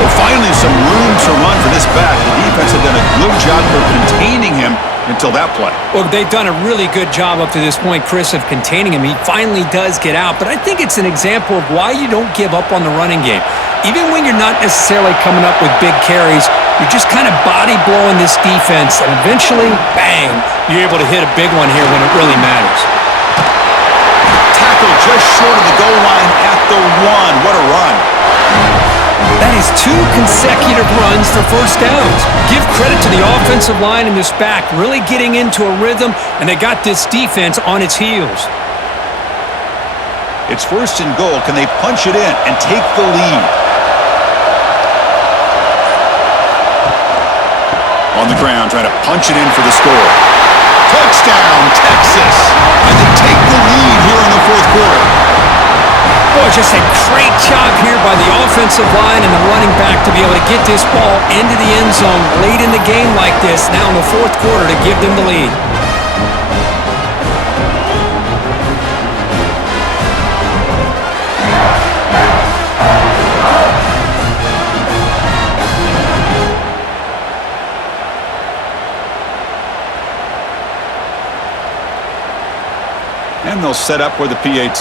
Well, finally, some room to run for this back. The defense had done a good job of containing him until that play. Well, they've done a really good job up to this point, Chris, of containing him. He finally does get out, but I think it's an example of why you don't give up on the running game. Even when you're not necessarily coming up with big carries, you're just kind of body blowing this defense, and eventually, bang, you're able to hit a big one here when it really matters. Tackle just short of the goal line at the 1. What a run. That is 2 consecutive runs for first downs. Give credit to the offensive line in this back, really getting into a rhythm, and they got this defense on its heels. It's 1st and goal. Can they punch it in and take the lead? On the ground, trying to punch it in for the score. Touchdown, Texas! And they take the lead here in the 4th quarter. Boy, just a great job here by the offensive line and the running back to be able to get this ball into the end zone late in the game like this, now in the 4th quarter, to give them the lead. And they'll set up for the PAT.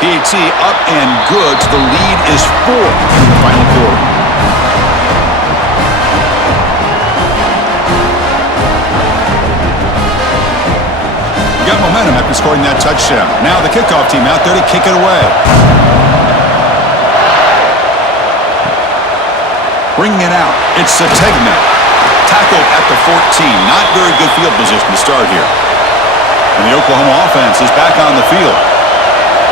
PAT up and good. The lead is 4 in the final quarter. You got momentum after scoring that touchdown. Now the kickoff team out there to kick it away. Bringing it out. It's Sategna. Tackled at the 14. Not very good field position to start here. And the Oklahoma offense is back on the field.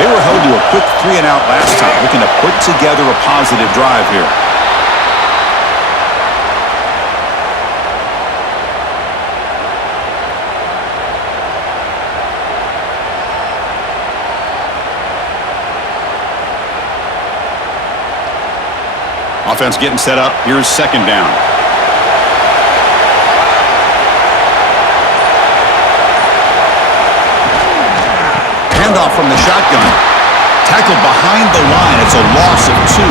They were held to a quick 3-and-out last time, looking to put together a positive drive here. Offense getting set up. Here's 2nd down. Handoff from the shotgun. Tackled behind the line. It's a loss of 2.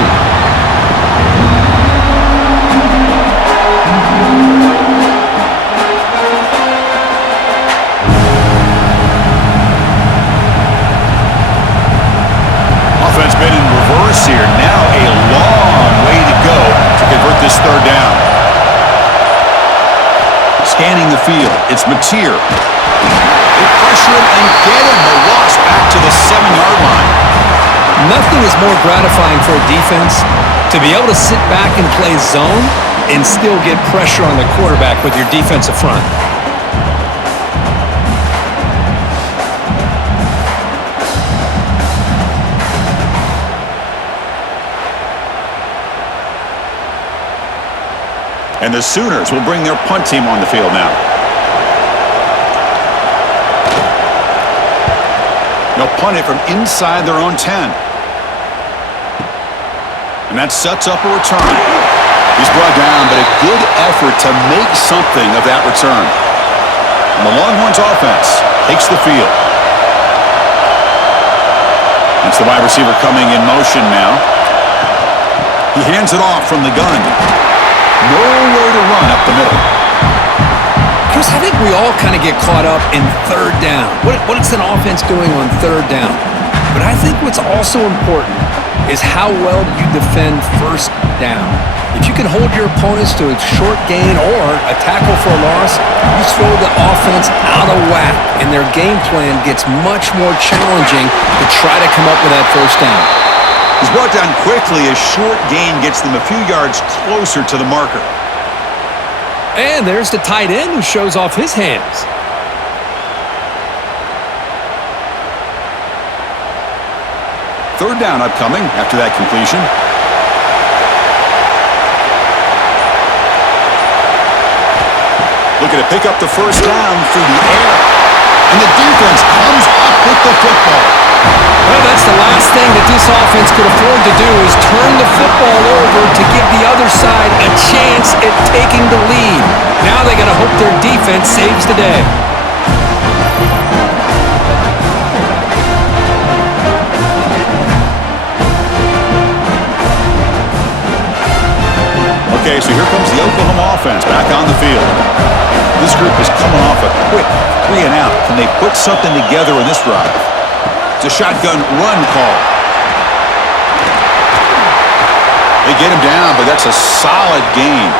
Offense been in reverse here. Now a long way to go to convert this 3rd down. Scanning the field. It's Mateer. They pressure him and get him. The loss back to the 7-yard line. Nothing is more gratifying for a defense to be able to sit back and play zone and still get pressure on the quarterback with your defensive front. And the Sooners will bring their punt team on the field now. They'll punt it from inside their own 10. And that sets up a return. He's brought down, but a good effort to make something of that return. And the Longhorns offense takes the field. It's the wide receiver coming in motion now. He hands it off from the gun. Nowhere to run up the middle. Chris, I think we all kind of get caught up in 3rd down. What is an offense doing on 3rd down? But I think what's also important is how well you defend 1st down. If you can hold your opponents to a short gain or a tackle for a loss, you throw the offense out of whack, and their game plan gets much more challenging to try to come up with that 1st down. He's brought down quickly. A short gain gets them a few yards closer to the marker. And there's the tight end who shows off his hands. Third down upcoming after that completion. Looking to pick up the 1st down through the air. And the defense comes up with the football. Well, that's the last thing that this offense could afford to do is turn the football over to give the other side a chance at taking the lead. Now they got to hope their defense saves the day. Okay, so here comes the Oklahoma offense back on the field. This group is coming off a quick 3 and out. Can they put something together in this drive? It's a shotgun run call. They get him down, but that's a solid gain.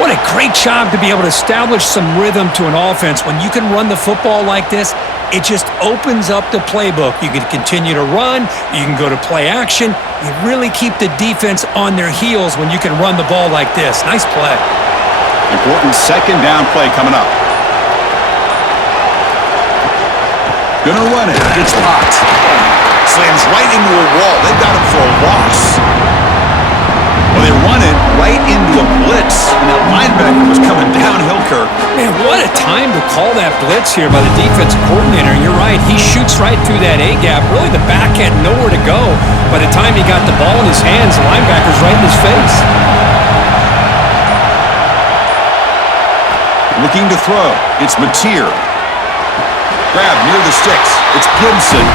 What a great job to be able to establish some rhythm to an offense. When you can run the football like this, it just opens up the playbook. You can continue to run. You can go to play action. You really keep the defense on their heels when you can run the ball like this. Nice play. Important second down play coming up. Gonna run it. It's locked. Slams right into a wall. They got him for a loss. Well, they run it right into a blitz, and that linebacker was coming downhill, Kirk. Man, what a time to call that blitz here by the defensive coordinator. You're right. He shoots right through that A-gap. Really, the back had nowhere to go. By the time he got the ball in his hands, the linebacker's right in his face. Looking to throw. It's Mateer. Grab near the sticks. It's Gibson.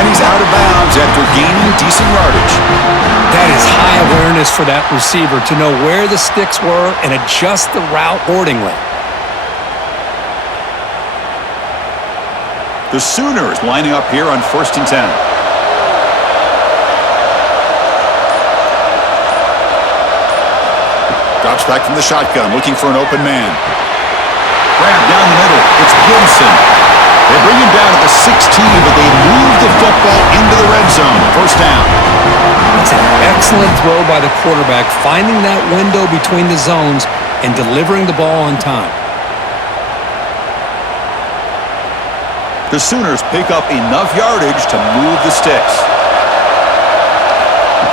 And he's out of bounds after gaining decent yardage. That is high awareness for that receiver to know where the sticks were and adjust the route accordingly. The Sooners lining up here on 1st and 10. Drops back from the shotgun, looking for an open man. Grab down the middle. It's Gibson. They bring him down at the 16, but they move the football into the red zone. 1st down. It's an excellent throw by the quarterback, finding that window between the zones and delivering the ball on time. The Sooners pick up enough yardage to move the sticks.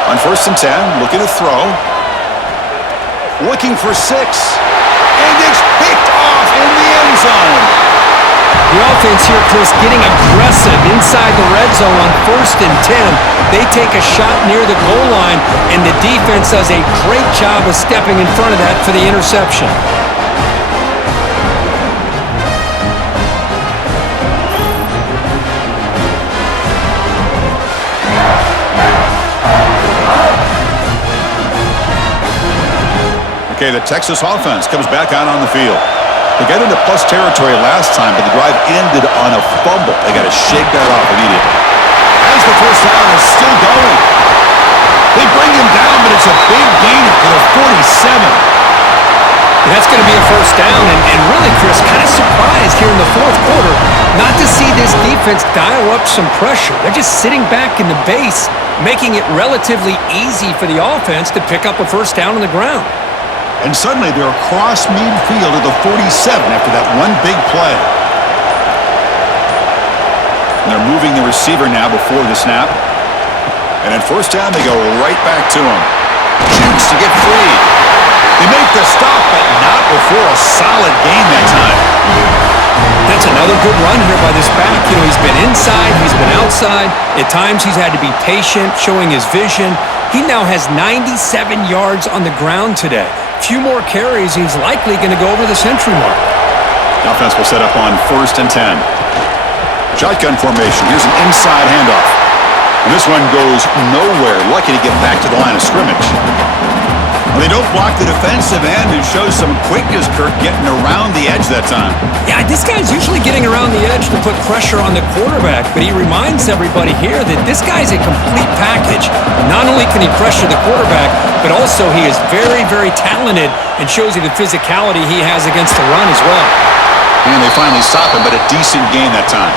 On 1st and 10, looking to throw. Looking for 6. And it's picked off in the end zone. The offense here, Chris, getting aggressive inside the red zone on 1st and 10. They take a shot near the goal line, and the defense does a great job of stepping in front of that for the interception. Okay, the Texas offense comes back out on the field. They got into plus territory last time, but the drive ended on a fumble. They got to shake that off immediately. As the 1st down is still going. They bring him down, but it's a big gain to the 47. That's going to be a 1st down, and really, Chris, kind of surprised here in the 4th quarter not to see this defense dial up some pressure. They're just sitting back in the base, making it relatively easy for the offense to pick up a 1st down on the ground. And suddenly they're across midfield at the 47 after that one big play. And they're moving the receiver now before the snap. And at 1st down, they go right back to him. Jukes to get free. They make the stop, but not before a solid gain that time. That's another good run here by this back. You know, he's been inside, he's been outside. At times, he's had to be patient, showing his vision. He now has 97 yards on the ground today. Few more carries, he's likely going to go over the century mark. The offense will set up on 1st and 10. Shotgun formation. Here's an inside handoff. And this one goes nowhere. Lucky to get back to the line of scrimmage. Well, they don't block the defensive end and show some quickness, Kirk, getting around the edge that time. Yeah, this guy's usually getting around the edge to put pressure on the quarterback, but he reminds everybody here that this guy's a complete package. Not only can he pressure the quarterback, but also he is very, very talented and shows you the physicality he has against the run as well. And they finally stop him, but a decent gain that time.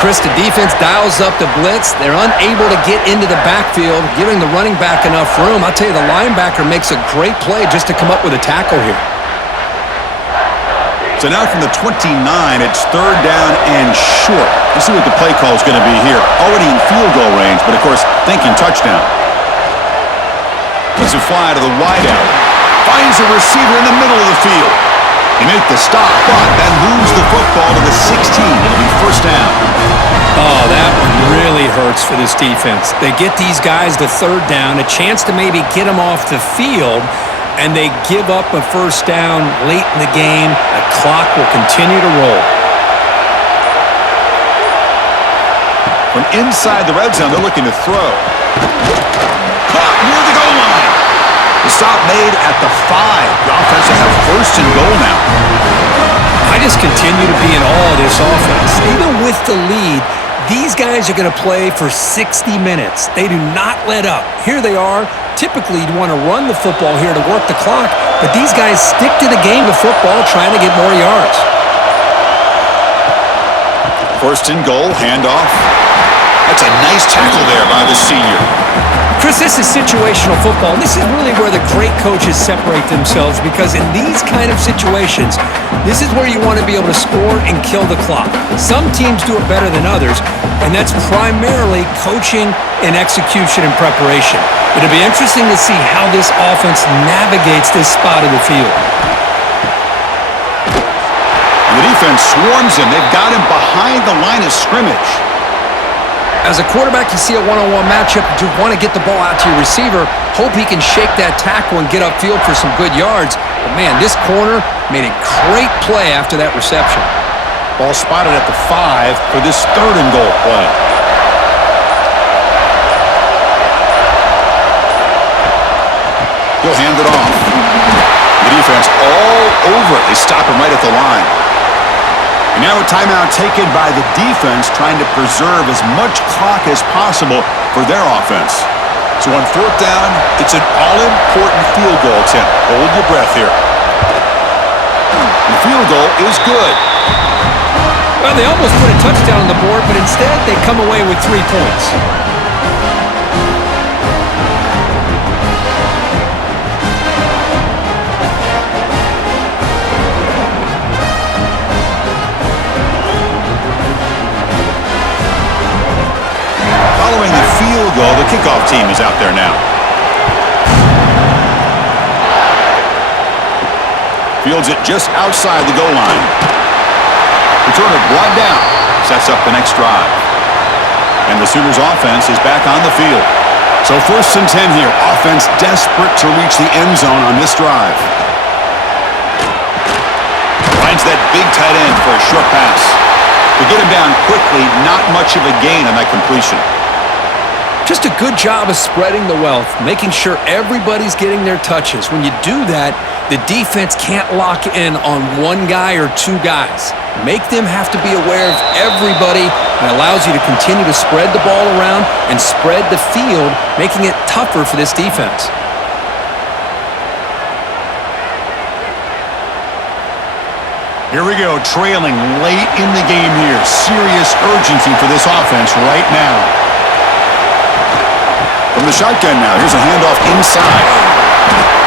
Chris, the defense dials up the blitz. They're unable to get into the backfield, giving the running back enough room. I'll tell you, the linebacker makes a great play just to come up with a tackle here. So now from the 29, it's 3rd down and short. Let's see what the play call is going to be here. Already in field goal range, but of course, thinking touchdown. Lets it fly to the wideout. Finds a receiver in the middle of the field. They make the stop, but that moves the football to the 16. It'll be 1st down. Oh, that one really hurts for this defense. They get these guys to 3rd down, a chance to maybe get them off the field, and they give up a 1st down late in the game. The clock will continue to roll. From inside the red zone, they're looking to throw. Caught near the goal line. stop made at the 5. The offense will have first and goal now. I just continue to be in awe of this offense. Even with the lead, these guys are going to play for 60 minutes. They do not let up. Here they are. Typically, you'd want to run the football here to work the clock, but these guys stick to the game of football trying to get more yards. First and goal, handoff. That's a nice tackle there by the senior. Chris, this is situational football. This is really where the great coaches separate themselves, because in these kind of situations, this is where you want to be able to score and kill the clock. Some teams do it better than others, and that's primarily coaching and execution and preparation. It'll be interesting to see how this offense navigates this spot of the field. And the defense swarms him. They've got him behind the line of scrimmage. As a quarterback, you see a one-on-one matchup, you want to get the ball out to your receiver, hope he can shake that tackle and get upfield for some good yards. But man, this corner made a great play after that reception. Ball spotted at the 5 for this third and goal play. He'll hand it off. The defense all over it. They stop him right at the line. And now a timeout taken by the defense, trying to preserve as much clock as possible for their offense. So on fourth down, it's an all-important field goal attempt. Hold your breath here. The field goal is good. Well, they almost put a touchdown on the board, but instead they come away with 3 points. Following the field goal, the kickoff team is out there now. Fields it just outside the goal line. Returner brought down. Sets up the next drive. And the Sooners offense is back on the field. So first and 10 here. Offense desperate to reach the end zone on this drive. Finds that big tight end for a short pass. To get him down quickly, not much of a gain on that completion. Just a good job of spreading the wealth, making sure everybody's getting their touches. When you do that, the defense can't lock in on one guy or 2 guys. Make them have to be aware of everybody, and allows you to continue to spread the ball around and spread the field, making it tougher for this defense. Here we go, trailing late in the game here. Serious urgency for this offense right now. From the shotgun now, here's a handoff inside.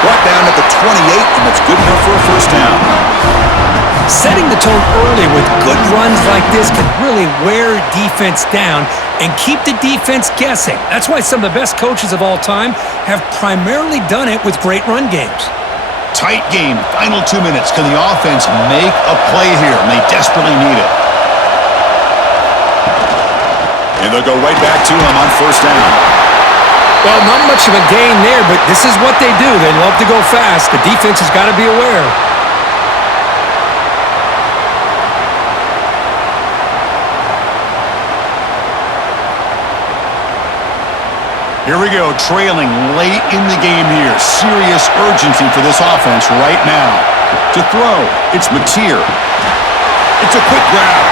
Brought down at the 28, and that's good enough for a first down. Setting the tone early with good runs like this can really wear defense down and keep the defense guessing. That's why some of the best coaches of all time have primarily done it with great run games. Tight game, final 2 minutes. Can the offense make a play here? And they desperately need it. And they'll go right back to him on first down. Well, not much of a gain there, but this is what they do. They love to go fast. The defense has got to be aware. Here we go, trailing late in the game here. Serious urgency for this offense right now. To throw, it's Mateer. It's a quick grab.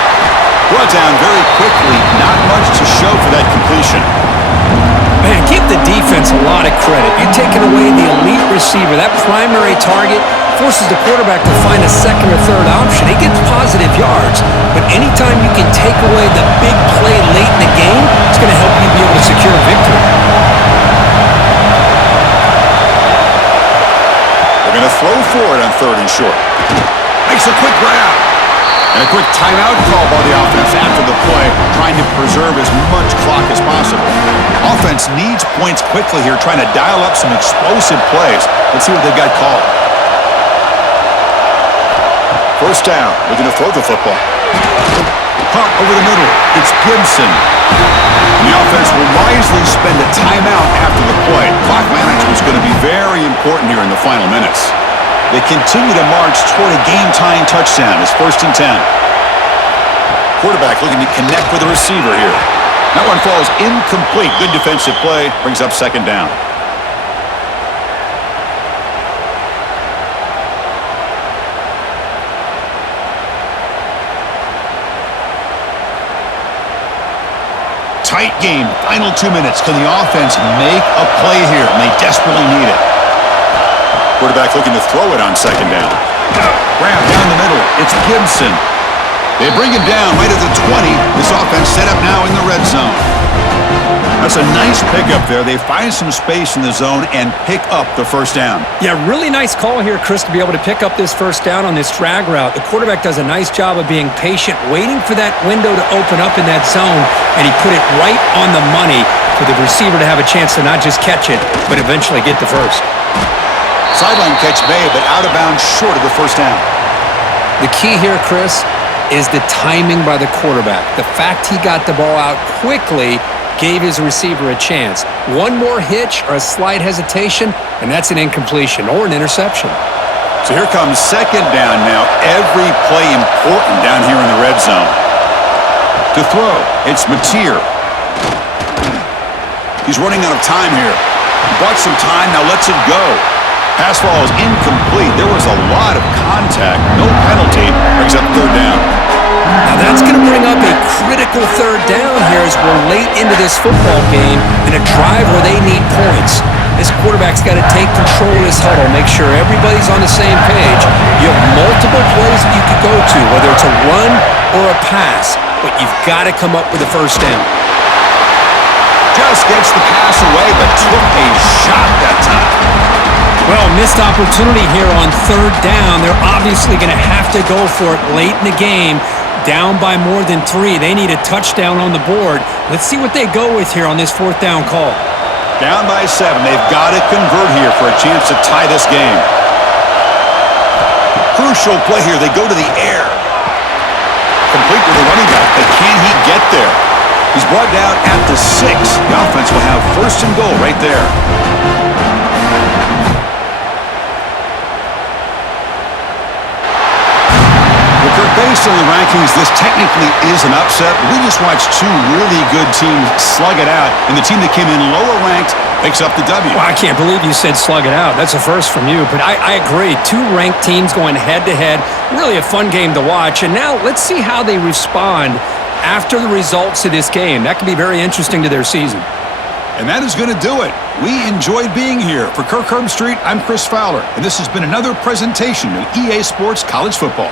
Brought down very quickly. Not much to show for that completion. Man, give the defense a lot of credit. You're taking away the elite receiver. That primary target forces the quarterback to find a second or third option. He gets positive yards, but anytime you can take away the big play late in the game, it's going to help you be able to secure a victory. They're going to throw for it on third and short. Makes a quick grab. And a quick timeout call by the offense after the play, trying to preserve as much clock as possible. Offense needs points quickly here, trying to dial up some explosive plays. Let's see what they've got called. First down, looking to throw the football. Punt over the middle. It's Gibson. And the offense will wisely spend a timeout after the play. Clock management is going to be very important here in the final minutes. They continue to march toward a game-tying touchdown. It's first and 10. Quarterback looking to connect with the receiver here. That one falls incomplete. Good defensive play. Brings up second down. tight game. Final 2 minutes. Can the offense make a play here? And they desperately need it. Quarterback looking to throw it on second down. Grab down the middle. It's Gibson. They bring him down right at the 20. This offense set up now in the red zone. That's a nice pickup there. They find some space in the zone and pick up the first down. Yeah, really nice call here, Chris, to be able to pick up this first down on this drag route. The quarterback does a nice job of being patient, waiting for that window to open up in that zone, and he put it right on the money for the receiver to have a chance to not just catch it, but eventually get the first. Sideline catch made, but out of bounds short of the first down. The key here, Chris, is the timing by the quarterback. The fact he got the ball out quickly gave his receiver a chance. One more hitch or a slight hesitation, and that's an incompletion or an interception. So here comes second down now. Every play important down here in the red zone. To throw, it's Mateer. He's running out of time here. He bought some time, now lets it go. Pass ball is incomplete. There was a lot of contact. No penalty. Brings up third down. Now that's going to bring up a critical third down here as we're late into this football game in a drive where they need points. This quarterback's got to take control of this huddle, make sure everybody's on the same page. You have multiple plays that you could go to, whether it's a run or a pass, but you've got to come up with a first down. Just gets the pass away, but took a shot that time. Well, missed opportunity here on third down. They're obviously going to have to go for it late in the game. Down by more than 3. They need a touchdown on the board. Let's see what they go with here on this fourth down call. Down by 7. They've got to convert here for a chance to tie this game. Crucial play here. They go to the air. Complete with the running back, but can he get there? He's brought down at the 6. The offense will have first and goal right there. Based on the rankings, this technically is an upset. We just watched two really good teams slug it out, and the team that came in lower ranked picks up the W. Well, I can't believe you said slug it out. That's a first from you, but I agree. Two ranked teams going head-to-head. Really a fun game to watch, and now let's see how they respond after the results of this game. That could be very interesting to their season. And that is going to do it. We enjoyed being here. For Kirk Herbstreit, I'm Chris Fowler, and this has been another presentation of EA Sports College Football.